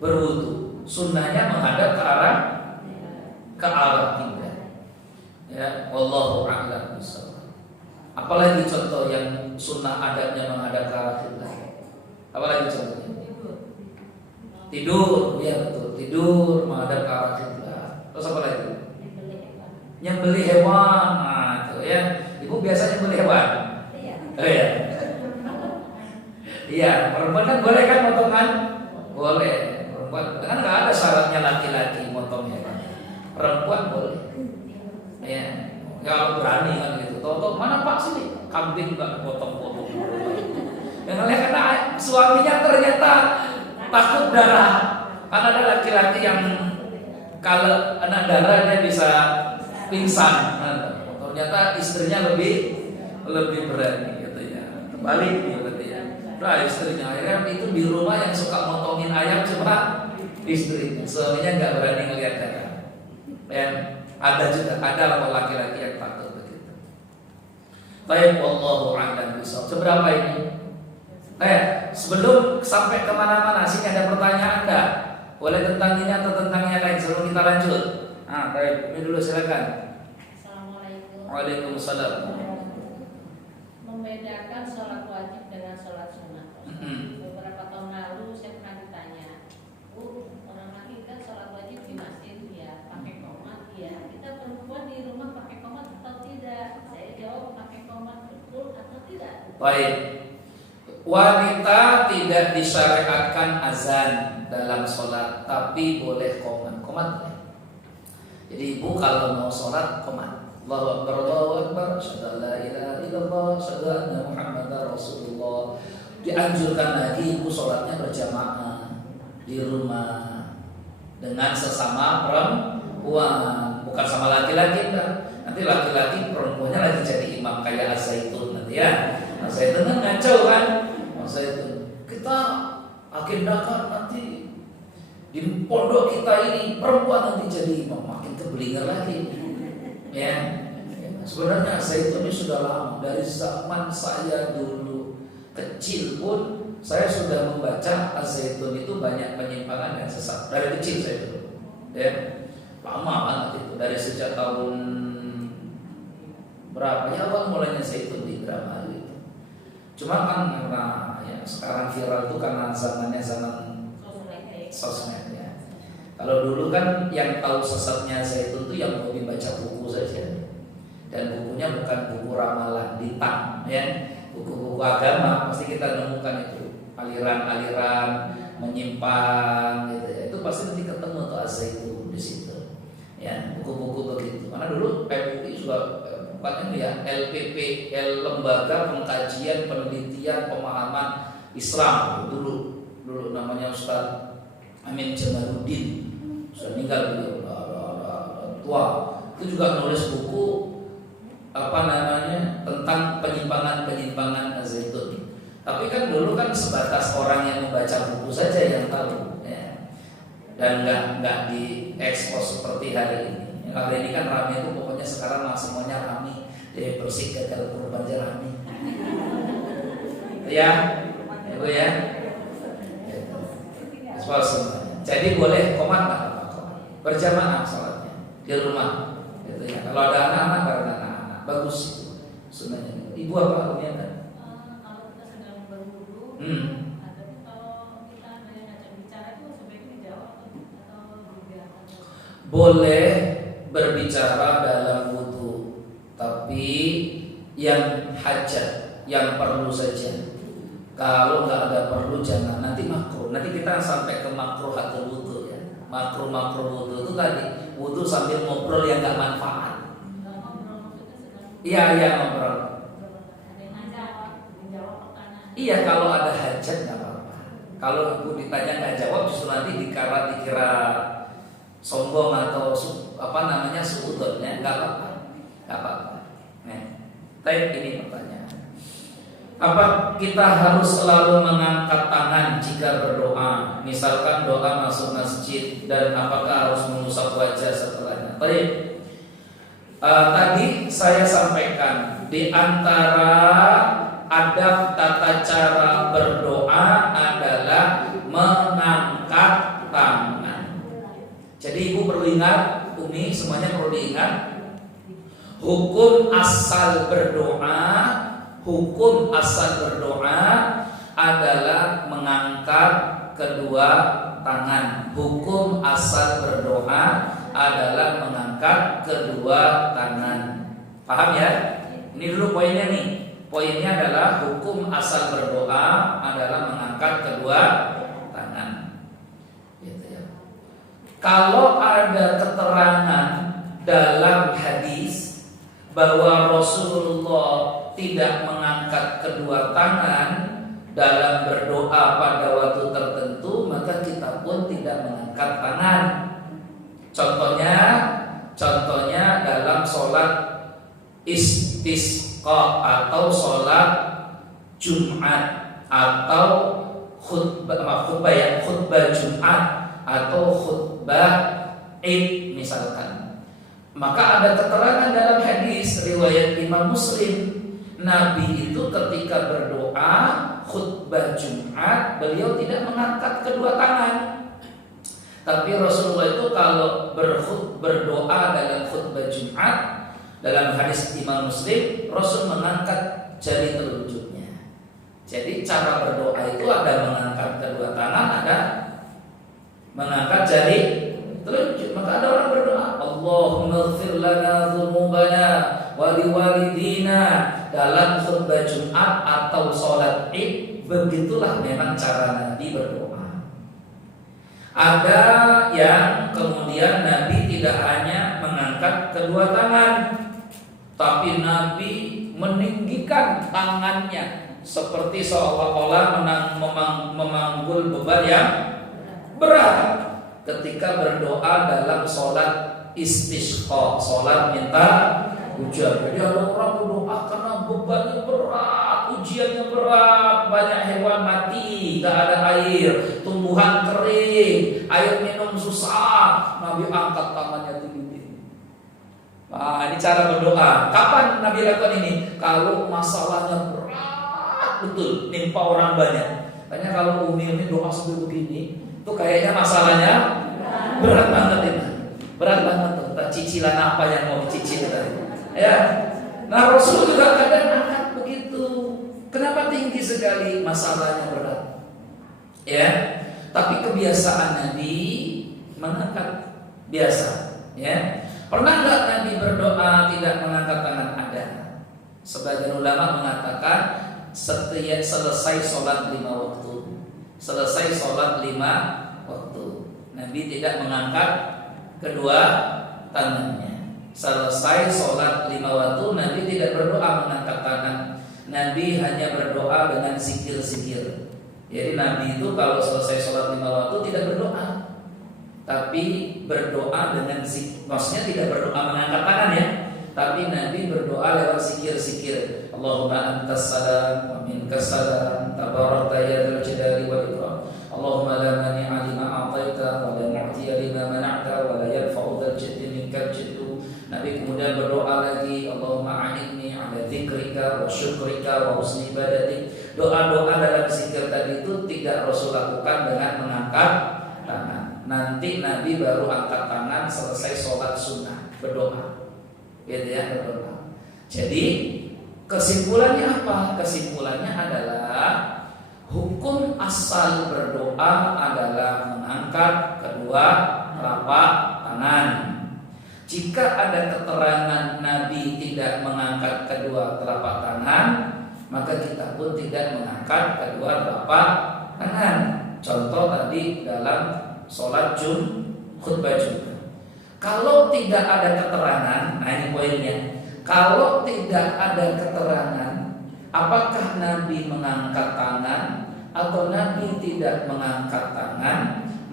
berwudu, sunnahnya menghadap ke arah kiblat. Ya, wallahu a'lam bishawab. Apalagi contoh yang sunnah adabnya menghadap ke arah kiblat? Apalagi contohnya? Tidur, ya betul. Tidur menghadap ke arah kiblat. Terus apa lagi? Nyembelih hewan. Nah, itu ya. Ibu biasa nyembelih hewan? Oh iya. Iya, perempuan kan boleh kan motongan? Boleh. Perempuan kan nggak ada syaratnya laki-laki motong hewan. Perempuan boleh. Ya, kalau berani kan gitu. Toto mana Pak sini? Kambing nggak potong-potong. Yang lihat karena suaminya ternyata takut darah. Karena ada laki-laki yang kalau anak darah dia bisa pingsan. Nah, ternyata istrinya lebih berani gitu ya. Kembali gitu ya. Nah, istrinya akhirnya itu di rumah yang suka motongin ayam cuma istri. Suaminya nggak berani ngelihat darah. Ya, ada laki-laki yang takut begitu. Baik, wallahu a'lam bishawab. Seberapa ini? Sebelum sampai kemana-mana, sini ada pertanyaan enggak? Boleh tentang ini atau tentang yang lain sebelum kita lanjut? Baik, ini dulu silakan. Assalamualaikum. Waalaikumsalam. Membedakan sholat wajib dengan sholat sunnah. Beberapa tahun lalu saya pernah ditanya, Bu, orang laki kan sholat wajib di masjid ya, pakai qomat ya. Kita perempuan di rumah pakai qomat atau tidak? Saya jawab pakai qomat, betul atau tidak? Baik. Wanita tidak disyariatkan azan dalam sholat, tapi boleh qomat. Jadi ibu kalau mau sholat qomat, Allahu Akbar, Allahu Akbar, asyhadu an la ilaha illallah, asyhadu anna Muhammadar Rasulullah. Dianjurkan lagi ibu sholatnya berjamaah di rumah dengan sesama perempuan, bukan sama laki-laki enggak. Nanti laki-laki perempuannya lagi jadi imam kayak Az-Zaitun nanti ya. Az-Zaitun kan ngacau kan? Az-Zaitun kita agendakan nanti di pondok kita ini perempuan nanti jadi imam, makin keblinger lagi. Ya. Sebenarnya Az-Zaitun ini sudah lama, dari zaman saya dulu kecil pun saya sudah membaca Az-Zaitun itu banyak penyimpangan dan sesat dari kecil saya dulu. Ya. Lama banget itu, dari sejak tahun berapa ya awal mulanya Zaitun di drama itu. Cuma kan karena ya, sekarang viral itu karena zamannya zaman sosmed ya. Kalau dulu kan yang tahu sesatnya Zaitun itu yang hobi baca buku saja. Dan bukunya bukan buku ramalan bintang ya. Buku-buku agama pasti kita nemukan itu aliran-aliran menyimpang gitu ya. Itu pasti nanti ketemu tuh Az-Zaitun di situ. Ya, buku-buku begitu. Karena dulu PMUI juga bukan ini ya, LPP, Lembaga Pengkajian Penelitian Pemahaman Islam dulu namanya Ustaz Amin Jamaluddin, sudah meninggal beliau, tua. Itu juga nulis buku tentang penyimpangan Az-Zaitun. Tapi kan dulu kan sebatas orang yang membaca buku saja yang tahu ya. Dan nggak diekspos seperti hari ini. Hari ini kan rame itu pokoknya sekarang semuanya rame. Dia bersih gagal kurban aja rame. Ya, ibu ya. Oh semuanya. Jadi boleh komat nggak apa-apa. Berjamaah sholatnya di rumah. Gitu ya. Kalau ada anak-anak bareng anak-anak bagus itu sunnahnya. Ibu apa Umi kan? Kalau kita sedang berwudu, tapi kalau kita ada yang ngajak bicara itu sebaiknya dijawab atau dibiarkan? Boleh berbicara dalam wudu, tapi yang hajat, yang perlu saja. Kalau nggak ada perlu jangan, nanti makruh. Nanti kita sampai ke makruhatul wudu ya. Makruh wudu itu tadi wudu sambil ngobrol yang nggak manfaat. Iya ngobrol. Iya kalau ada hajat nggak apa-apa. Kalau ibu ditanya nggak jawab justru nanti dikira sombong atau suudonnya nggak apa-apa. Nah, ini pertanyaan. Apa kita harus selalu mengangkat tangan jika berdoa? Misalkan doa masuk masjid dan apakah harus mengusap wajah setelahnya? Tadi saya sampaikan di antara adab tata cara berdoa adalah mengangkat tangan. Jadi ibu perlu ingat, Umi semuanya perlu diingat. Hukum asal berdoa adalah mengangkat kedua tangan. Hukum asal berdoa adalah mengangkat kedua tangan. Paham ya? Ini dulu poinnya nih. Poinnya adalah hukum asal berdoa adalah mengangkat kedua tangan. Gitu ya. Kalau ada keterangan dalam hadis bahwa Rasulullah tidak mengangkat kedua tangan dalam berdoa pada waktu tertentu, maka kita pun tidak mengangkat tangan. Contohnya dalam sholat istisqa atau sholat Jumat atau khutbah Jumat atau khutbah Id misalkan. Maka ada keterangan dalam hadis riwayat Imam Muslim, Nabi itu ketika berdoa khutbah Jumat beliau tidak mengangkat kedua tangan. Tapi Rasulullah itu kalau berdoa dalam khutbah Jumat dalam hadis Imam Muslim, Rasul mengangkat jari telunjuknya. Jadi cara berdoa itu ada mengangkat kedua tangan, ada mengangkat jari telunjuk. Maka ada orang berdoa, Allahumma ighfir lana dzunubana wa liwalidina dalam khutbah Jumat atau sholat Id. Begitulah memang cara Nabi berdoa. Ada yang kemudian Nabi tidak hanya mengangkat kedua tangan, tapi Nabi meninggikan tangannya seperti seolah-olah memanggul beban yang berat ketika berdoa dalam sholat istisqa, sholat minta hujan. Jadi ada orang berdoa karena bebannya berat, ujiannya berat, banyak hewan mati, gak ada air, tumbuhan kering, air minum susah. Nabi angkat tangannya tinggi-tinggi. Nah, ini cara berdoa. Kapan Nabi lakukan ini? Kalau masalahnya berat betul, nimpa orang banyak. Tanya kalau Umi doa sampai begini, itu kayaknya masalahnya berat banget ini. Berat banget tuh. Cicilan apa yang mau dicicil tadi? Ya. Nah, Rasul juga kadang angkat begitu. Kenapa tinggi sekali? Masalahnya berat. Ya. Tapi kebiasaan Nabi mengangkat biasa, ya. Pernah enggak Nabi berdoa tidak mengangkat tangan? Ada. Sebagian ulama mengatakan setiap selesai sholat 5 waktu. Selesai sholat 5 waktu, Nabi tidak mengangkat kedua tangannya. Selesai sholat 5 waktu, Nabi tidak berdoa mengangkat tangan. Nabi hanya berdoa dengan zikir-zikir. Jadi Nabi itu kalau selesai sholat 5 waktu tidak berdoa, tapi berdoa dengan zikir. Maksudnya tidak berdoa mengangkat tangan ya, tapi Nabi berdoa lewat zikir-zikir. Allahumma antas salam wa minkas salam tabarakta ya dzal jalali wal ikram. Allahumma la mani'a lima a'taita wa la mu'tiya lima mana'ta wa la yanfa'u dzal jaddi minkal jaddu. Nabi kemudian berdoa lagi, Allahumma a'inni 'ala dzikrika wa syukrika wa husni ibadatik. Doa-doa dalam zikir tadi itu tidak Rasul lakukan dengan mengangkat nanti Nabi baru angkat tangan selesai sholat sunnah berdoa, gitu ya, berdoa. Jadi kesimpulannya apa? Kesimpulannya adalah hukum asal berdoa adalah mengangkat kedua telapak tangan. Jika ada keterangan Nabi tidak mengangkat kedua telapak tangan, maka kita pun tidak mengangkat kedua telapak tangan. Contoh tadi dalam sholat khutbah Jumat. Kalau tidak ada keterangan, nah ini poinnya. Kalau tidak ada keterangan, apakah Nabi mengangkat tangan atau Nabi tidak mengangkat tangan,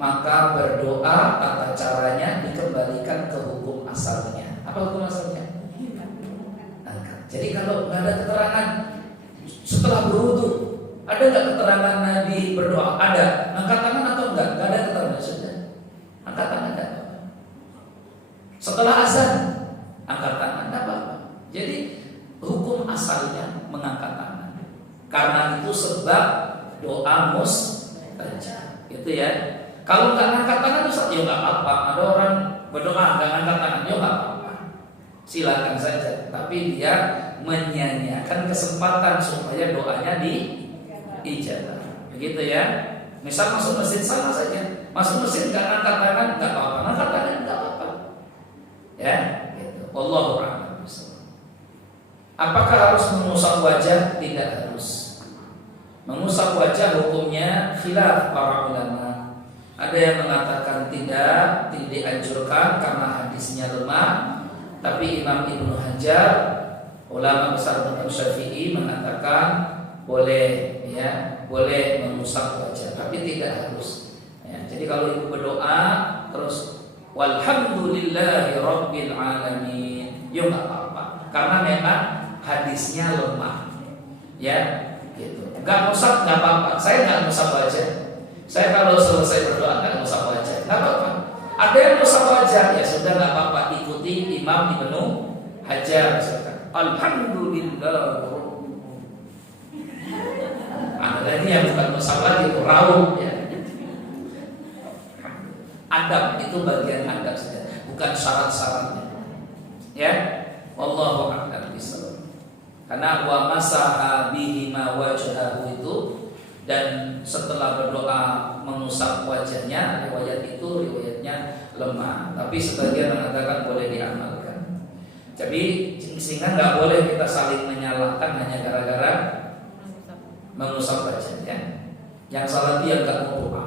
maka berdoa tata caranya dikembalikan ke hukum asalnya. Apa hukum asalnya? Angkat. Jadi kalau nggak ada keterangan setelah berwudu, ada nggak keterangan Nabi berdoa? Ada. Angkat tangan atau enggak? Nggak ada keterangan, sudah. Angkat tangan enggak apa-apa. Setelah azan, angkat tangan enggak apa-apa. Jadi hukum asalnya mengangkat tangan. Karena itu sebab doa mustajab. Itu ya. Kalau nggak angkat tangan Ustaz, ya nggak apa-apa. Ada orang berdoa nggak angkat tangan, ya nggak apa-apa. Silakan saja. Tapi dia menyanyiakan kesempatan supaya doanya diijabah. Begitu ya. Misal masuk masjid sama saja. Masuk masjid nggak angkat tangan, nggak apa-apa. Angkat tangan nggak apa-apa. Ya, gitu. Wallahu a'lam. Apakah harus mengusap wajah? Tidak harus. Mengusap wajah hukumnya khilaf para ulama. Ada yang mengatakan tidak dianjurkan karena hadisnya lemah. Tapi Imam Ibnu Hajar, ulama besar Imam Syafi'i, mengatakan boleh, ya, boleh mengusap wajah, tapi tidak harus. Ya, jadi kalau ibu berdoa terus walhamdulillahi rabbil alamin, ya nggak apa-apa, karena memang hadisnya lemah. Ya, gitu. Nggak ngusap nggak apa-apa. Saya nggak ngusap wajah. Saya kalau selesai berdoa nggak ngusap wajah, nggak apa-apa. Ada yang ngusap wajah, ya sudah nggak apa-apa. Ikuti Imam Ibnu Hajar. Alhamdulillah. Ada ini yang bukan ngusap lagi, raum ya. Adab itu bagian adab saja, bukan syarat-syaratnya. Ya, wallahu a'lam bishawab. Karena wa masaha bihi ma wajhahu itu, dan setelah berdoa mengusap wajahnya, riwayatnya lemah. Tapi sebagian mengatakan boleh diamalkan. Jadi sehingga nggak boleh kita saling menyalahkan hanya gara-gara mengusap wajahnya. Yang salah dia nggak mau doa.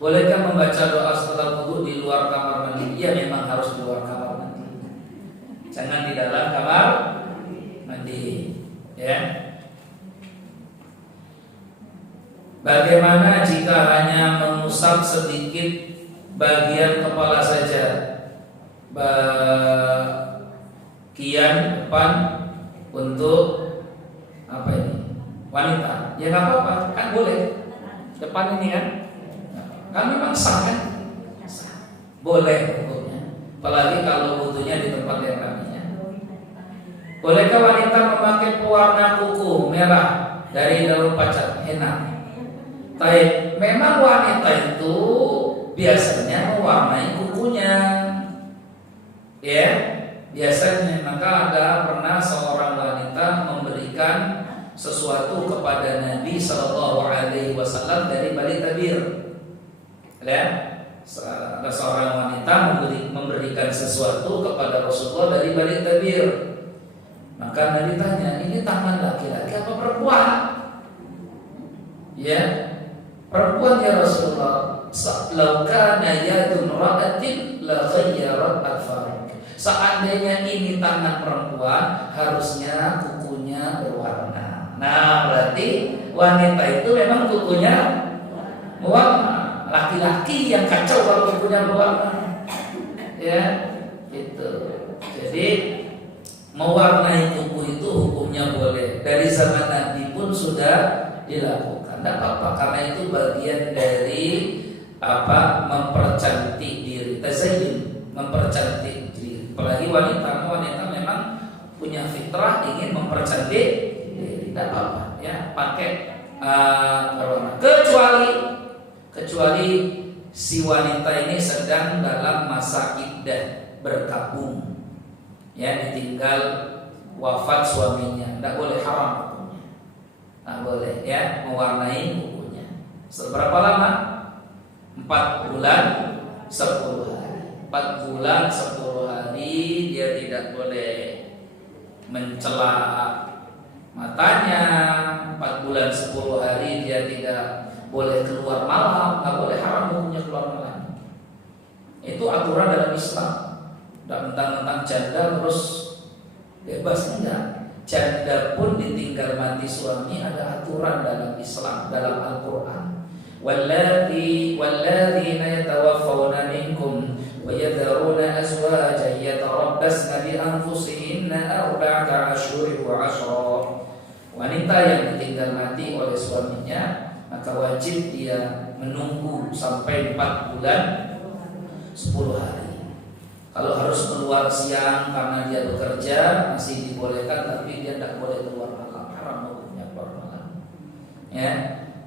Bolehkah membaca doa setelah wudu di luar kamar mandi? Iya, memang harus di luar kamar mandi. Jangan di dalam kamar mandi. Ya. Bagaimana jika hanya mengusap sedikit bagian kepala saja, bagian depan untuk apa ini? Wanita? Ya nggak apa-apa, kan boleh. Depan ini kan memang sah kan? Boleh hukumnya. Apalagi kalau wudunya di tempat yang ramainya. Bolehkah wanita memakai pewarna kuku merah dari daun pacar henna? Baik, memang wanita itu biasanya mewarnai kukunya, ya, biasanya. Maka ada pernah seorang wanita memberikan sesuatu kepada Nabi Shallallahu Alaihi Wasallam dari balik tabir. Ya, ada seorang wanita memberikan sesuatu kepada Rasulullah dari balik tabir. Maka Nabi tanya, ini tangan laki-laki apa perempuan? Ya, perempuan ya Rasulullah. Laukana yadun ra'atin la khayyarat al-farik. Seandainya ini tangan perempuan, harusnya kukunya berwarna. Nah, berarti wanita itu memang kukunya berwarna. Laki-laki yang kacau kalau kukunya berwarna. Ya, gitu. Jadi mewarnai kuku itu hukumnya boleh. Dari zaman Nabi pun sudah dilakukan. Tidak apa-apa, karena itu bagian dari mempercantik diri, tazayyun, mempercantik diri. Apalagi wanita memang punya fitrah ingin mempercantik diri. Tidak apa-apa, ya, pakai berwarna. Kecuali si wanita ini sedang dalam masa iddah berkabung, ya, ditinggal wafat suaminya, tidak boleh haram hukumnya, tidak boleh ya mewarnai bukunya. Seberapa lama? 4 bulan 10 hari. 4 bulan 10 hari dia tidak boleh mencela matanya. 4 bulan 10 hari dia tidak boleh keluar malam, nggak boleh, haram hukumnya keluar malam. Itu aturan dalam Islam. Tidak mentang-mentang janda terus bebas, enggak. Janda pun ditinggal mati suami ada aturan dalam Islam, dalam Al-Quran. Walladzina yatawaffawna minkum wa yadharuna azwajan yatarabbasna bi anfusihinna arba'ata ashhurin wa 'ashra. Wanita yang ditinggal mati oleh suaminya maka wajib dia menunggu sampai 4 bulan 10 hari. Kalau harus keluar siang karena dia bekerja masih dibolehkan, tapi dia tidak boleh keluar malam, haram hukumnya keluar malam. Ya,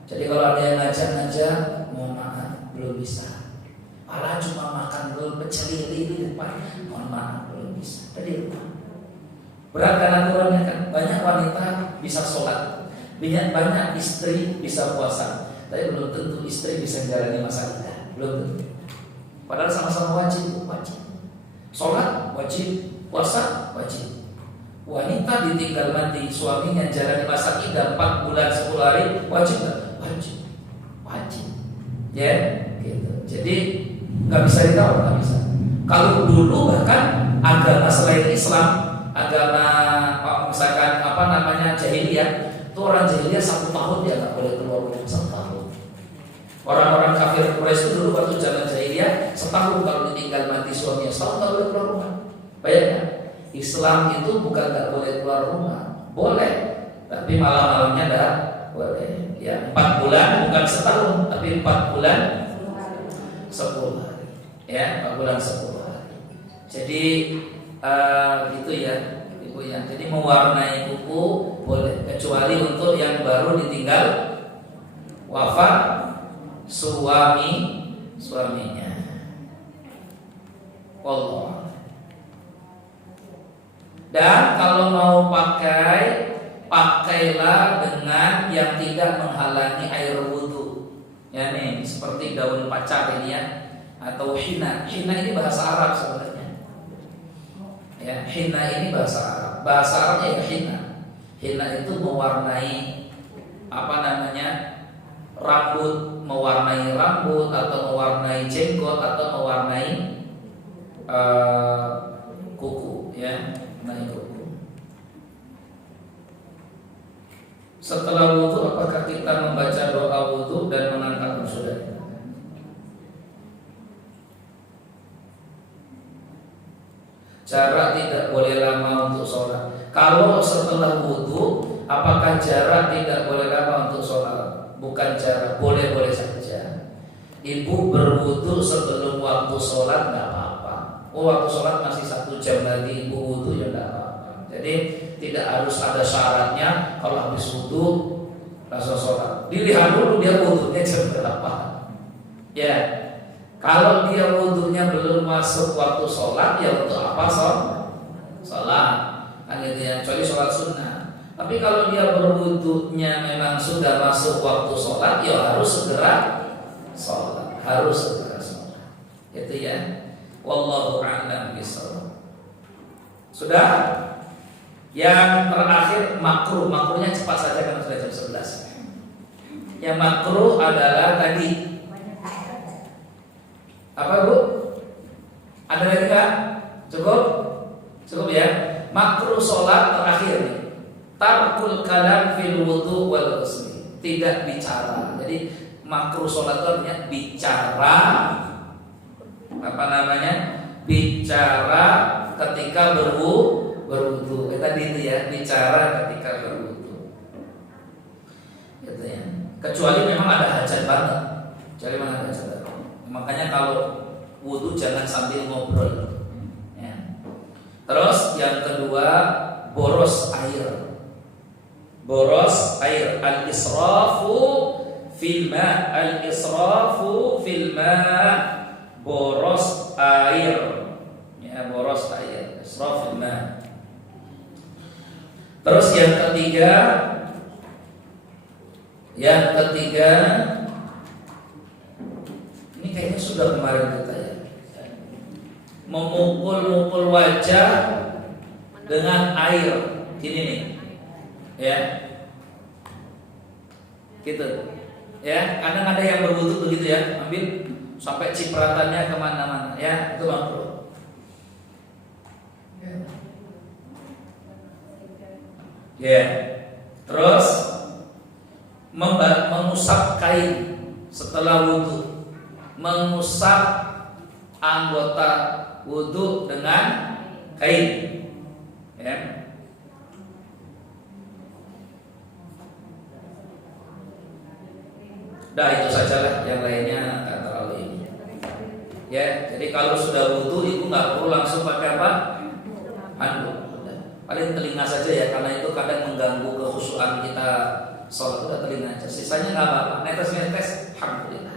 jadi kalau ada yang ngajak-ngajak, mohon maaf belum bisa. Malah cuma makan dulu pecel lele di depan, mohon maaf belum bisa. Jadi berat kan aturannya kan. Banyak wanita bisa sholat, banyak istri bisa puasa, tapi belum tentu istri bisa menjalani masa iddah, belum tentu. Padahal sama-sama wajib. Sholat wajib, puasa wajib. Wanita ditinggal mati suaminya jalani masa iddah 4 bulan 10 hari, wajib nggak? Wajib. Ya, gitu. Jadi nggak bisa ditawar, nggak bisa. Kalau dulu bahkan agama selain Islam, agama misalkan jahiliyah, itu orang jahiliyah 1 tahun dia nggak boleh keluar rumah, 1 tahun. Orang-orang kafir Quraisy itu dulu waktu zaman jahiliyah setahun kalau ditinggal mati suaminya, setahun nggak boleh keluar rumah. Bayangkan, Islam itu bukan nggak boleh keluar rumah, boleh, tapi malam-malamnya dah boleh. Ya 4 bulan bukan setahun, tapi 4 bulan 10 hari. Ya 4 bulan 10 hari. Jadi gitu ya, ibu ya. Jadi mewarnai buku boleh, kecuali untuk yang baru ditinggal wafat suaminya. Allah. Dan kalau mau pakailah dengan yang tidak menghalangi air wudhu. Ya nih, seperti daun pacar ini ya, atau hina. Hina ini bahasa Arab sebenarnya. Ya, hina ini bahasa Arab. Bahasa Arabnya ya hina. Hina itu mewarnai rambut, mewarnai rambut atau mewarnai jenggot atau mewarnai kuku, ya, mewarnai kuku. Setelah wudhu, apakah kita membaca doa wudhu dan mengangkat sudah? Jarak tidak boleh lama untuk sholat. Kalau setelah wudhu, apakah jarak tidak boleh lama untuk sholat? Bukan jarak, boleh-boleh saja. Ibu berwudhu sebelum waktu sholat nggak apa-apa. Waktu sholat masih 1 jam lagi, ibu wudhu ya nggak apa-apa. Jadi tidak harus ada syaratnya. Kalau habis wudhu langsung sholat. Dilihat dulu dia wudhunya jam berapa. Ya, kalau dia wudhunya belum masuk waktu sholat, ya untuk apa sholat? Kan gitu ya, kecuali sholat sunnah. Tapi kalau dia berwudhunya memang sudah masuk waktu sholat, ya harus segera sholat, gitu ya. Wallahu a'lam bishawab. Sudah? Yang terakhir makruhnya cepat saja karena sudah jam 11. Yang makruh adalah tadi apa Bu? Ada lagi nggak? Cukup ya. Makruh sholat terakhir nih. Tarkul kalam fil wudu wal ghusl. Tidak bicara. Jadi makruh sholat itu artinya bicara. Bicara ketika berwudu. Tadi itu ya, bicara ketika berwudu. Gitu ya. Kecuali memang ada hajat banget. Makanya kalau wudu jangan sambil ngobrol. Ya. Terus yang kedua, boros air. Al-israfu fil ma, al-israfu fil ma, boros air. Ya, boros air, israf fil ma. Terus yang ketiga, ini kayaknya sudah kemarin kita ya, memukul-mukul wajah dengan air, gini nih, ya, gitu, ya. Kadang ada yang berwudu begitu ya, ambil sampai cipratannya kemana-mana, ya, itu makruh. Ya, terus mengusap kain setelah wudu, mengusap anggota wudu dengan kain, ya. Dah itu sajalah, yang lainnya nggak terlalu ini. Ya, jadi kalau sudah wudu itu nggak perlu langsung pakai apa? Handuk. Paling telinga saja ya, karena itu kadang mengganggu kekhusyuan kita sholat. Udah telinga aja, sisanya nggak apa-apa. Netes-netes, alhamdulillah.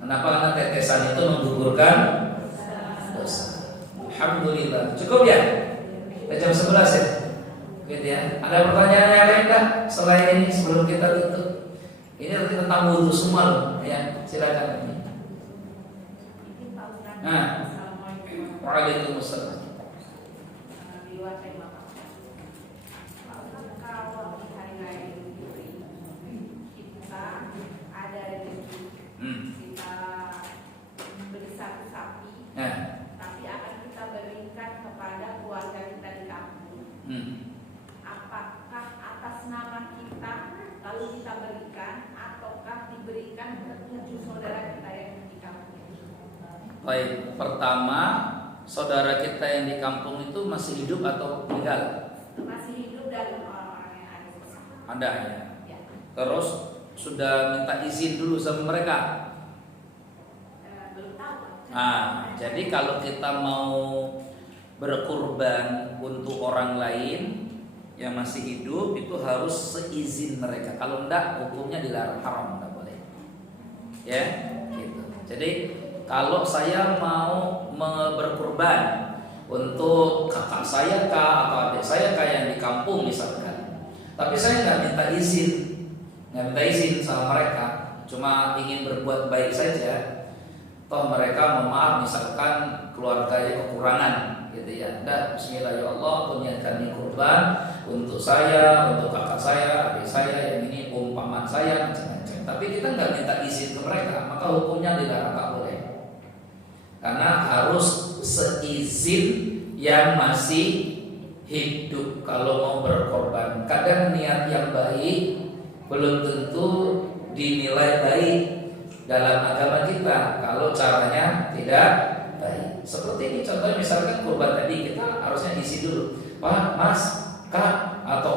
Kenapa? Karena tetesan itu menggugurkan dosa. Alhamdulillah. Cukup ya? Udah jam 11 ya? Gitu ya. Ada pertanyaan yang lain nggak selain ini sebelum kita tutup? Ini nanti tentang wudu semua loh, ya. Silakan. Nah, waalaikumsalam. Tapi akan kita berikan kepada keluarga kita di kampung. Apakah atas nama kita lalu kita berikan, ataukah diberikan ke 7 saudara kita yang di kampung? Baik, pertama, saudara kita yang di kampung itu masih hidup atau meninggal? Masih hidup dan orang-orang yang ada di sana. Ada ya. Terus sudah minta izin dulu sama mereka? Nah, jadi kalau kita mau berkurban untuk orang lain yang masih hidup itu harus seizin mereka. Kalau enggak, hukumnya dilarang, haram, enggak boleh. Ya, gitu. Jadi kalau saya mau berkurban untuk kakak saya kah atau adik saya kah yang di kampung misalkan, tapi saya nggak minta izin sama mereka, cuma ingin berbuat baik saja. Toh mereka memaaf misalkan keluarganya kekurangan gitu ya. Dan bismillah ya Allah, niatkan ini kurban untuk saya, untuk kakak saya, adik saya, yang ini paman saya, macam-macam. Tapi kita nggak minta izin ke mereka, maka hukumnya dilarang, tak boleh. Karena harus seizin yang masih hidup kalau mau berkorban. Kadang niat yang baik belum tentu dinilai baik dalam agama kita kalau caranya tidak baik. Seperti ini contohnya, misalkan kurban tadi kita harusnya isi dulu, Pak, Mas, Kak, atau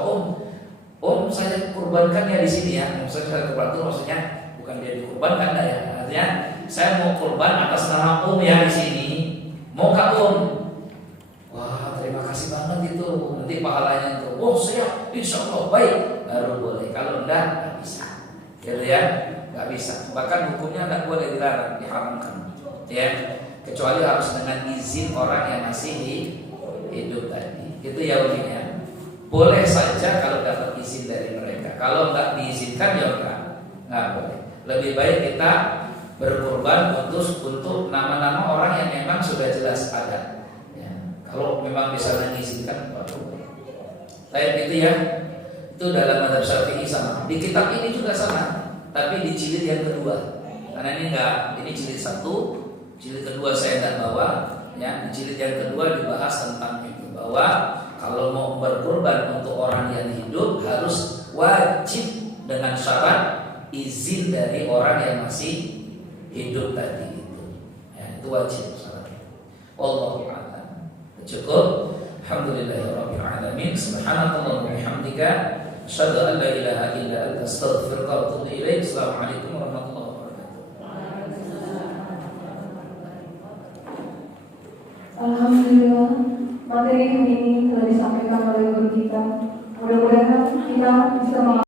Om saya kurbankan ya di sini ya. Maksudnya saya kurban itu maksudnya bukan dia dikurbankan ya. Artinya saya mau kurban atas nama Om ya di sini. Mau Kak Om? Wah, terima kasih banget itu. Nanti pahalanya tuh. Oh, siap, insya Allah baik. Baru boleh. Kalau enggak, nggak bisa. Gitu ya. Nggak bisa, bahkan hukumnya nggak boleh, dilarang, diharamkan, ya, kecuali harus dengan izin orang yang masih hidup tadi. Itu ya uniknya. Boleh saja kalau dapat izin dari mereka. Kalau nggak diizinkan ya nggak boleh. Lebih baik kita berkorban untuk nama-nama orang yang memang sudah jelas ada. Ya, kalau memang bisa mengizinkan, baru. Lain itu ya. Itu dalam mazhab Syafi'i sama. Di kitab ini juga sama. Tapi di jilid yang kedua, karena ini jilid 1, jilid kedua saya tidak bawa. Ya, di jilid yang kedua dibahas tentang itu, bahwa kalau mau berkurban untuk orang yang hidup harus wajib dengan syarat izin dari orang yang masih hidup tadi itu. Ya, itu wajib syaratnya. Wallahu a'lam. Cukup. Alhamdulillahirabbil alamin. Subhanakallahumma wa bihamdika, asyhadu an la ilaha illa anta, astaghfiruka wa atubu ilaik. Assalamualaikum warahmatullahi wabarakatuh. Alhamdulillah, materi ini telah disampaikan oleh guru kita. Mudah-mudahan kita bisa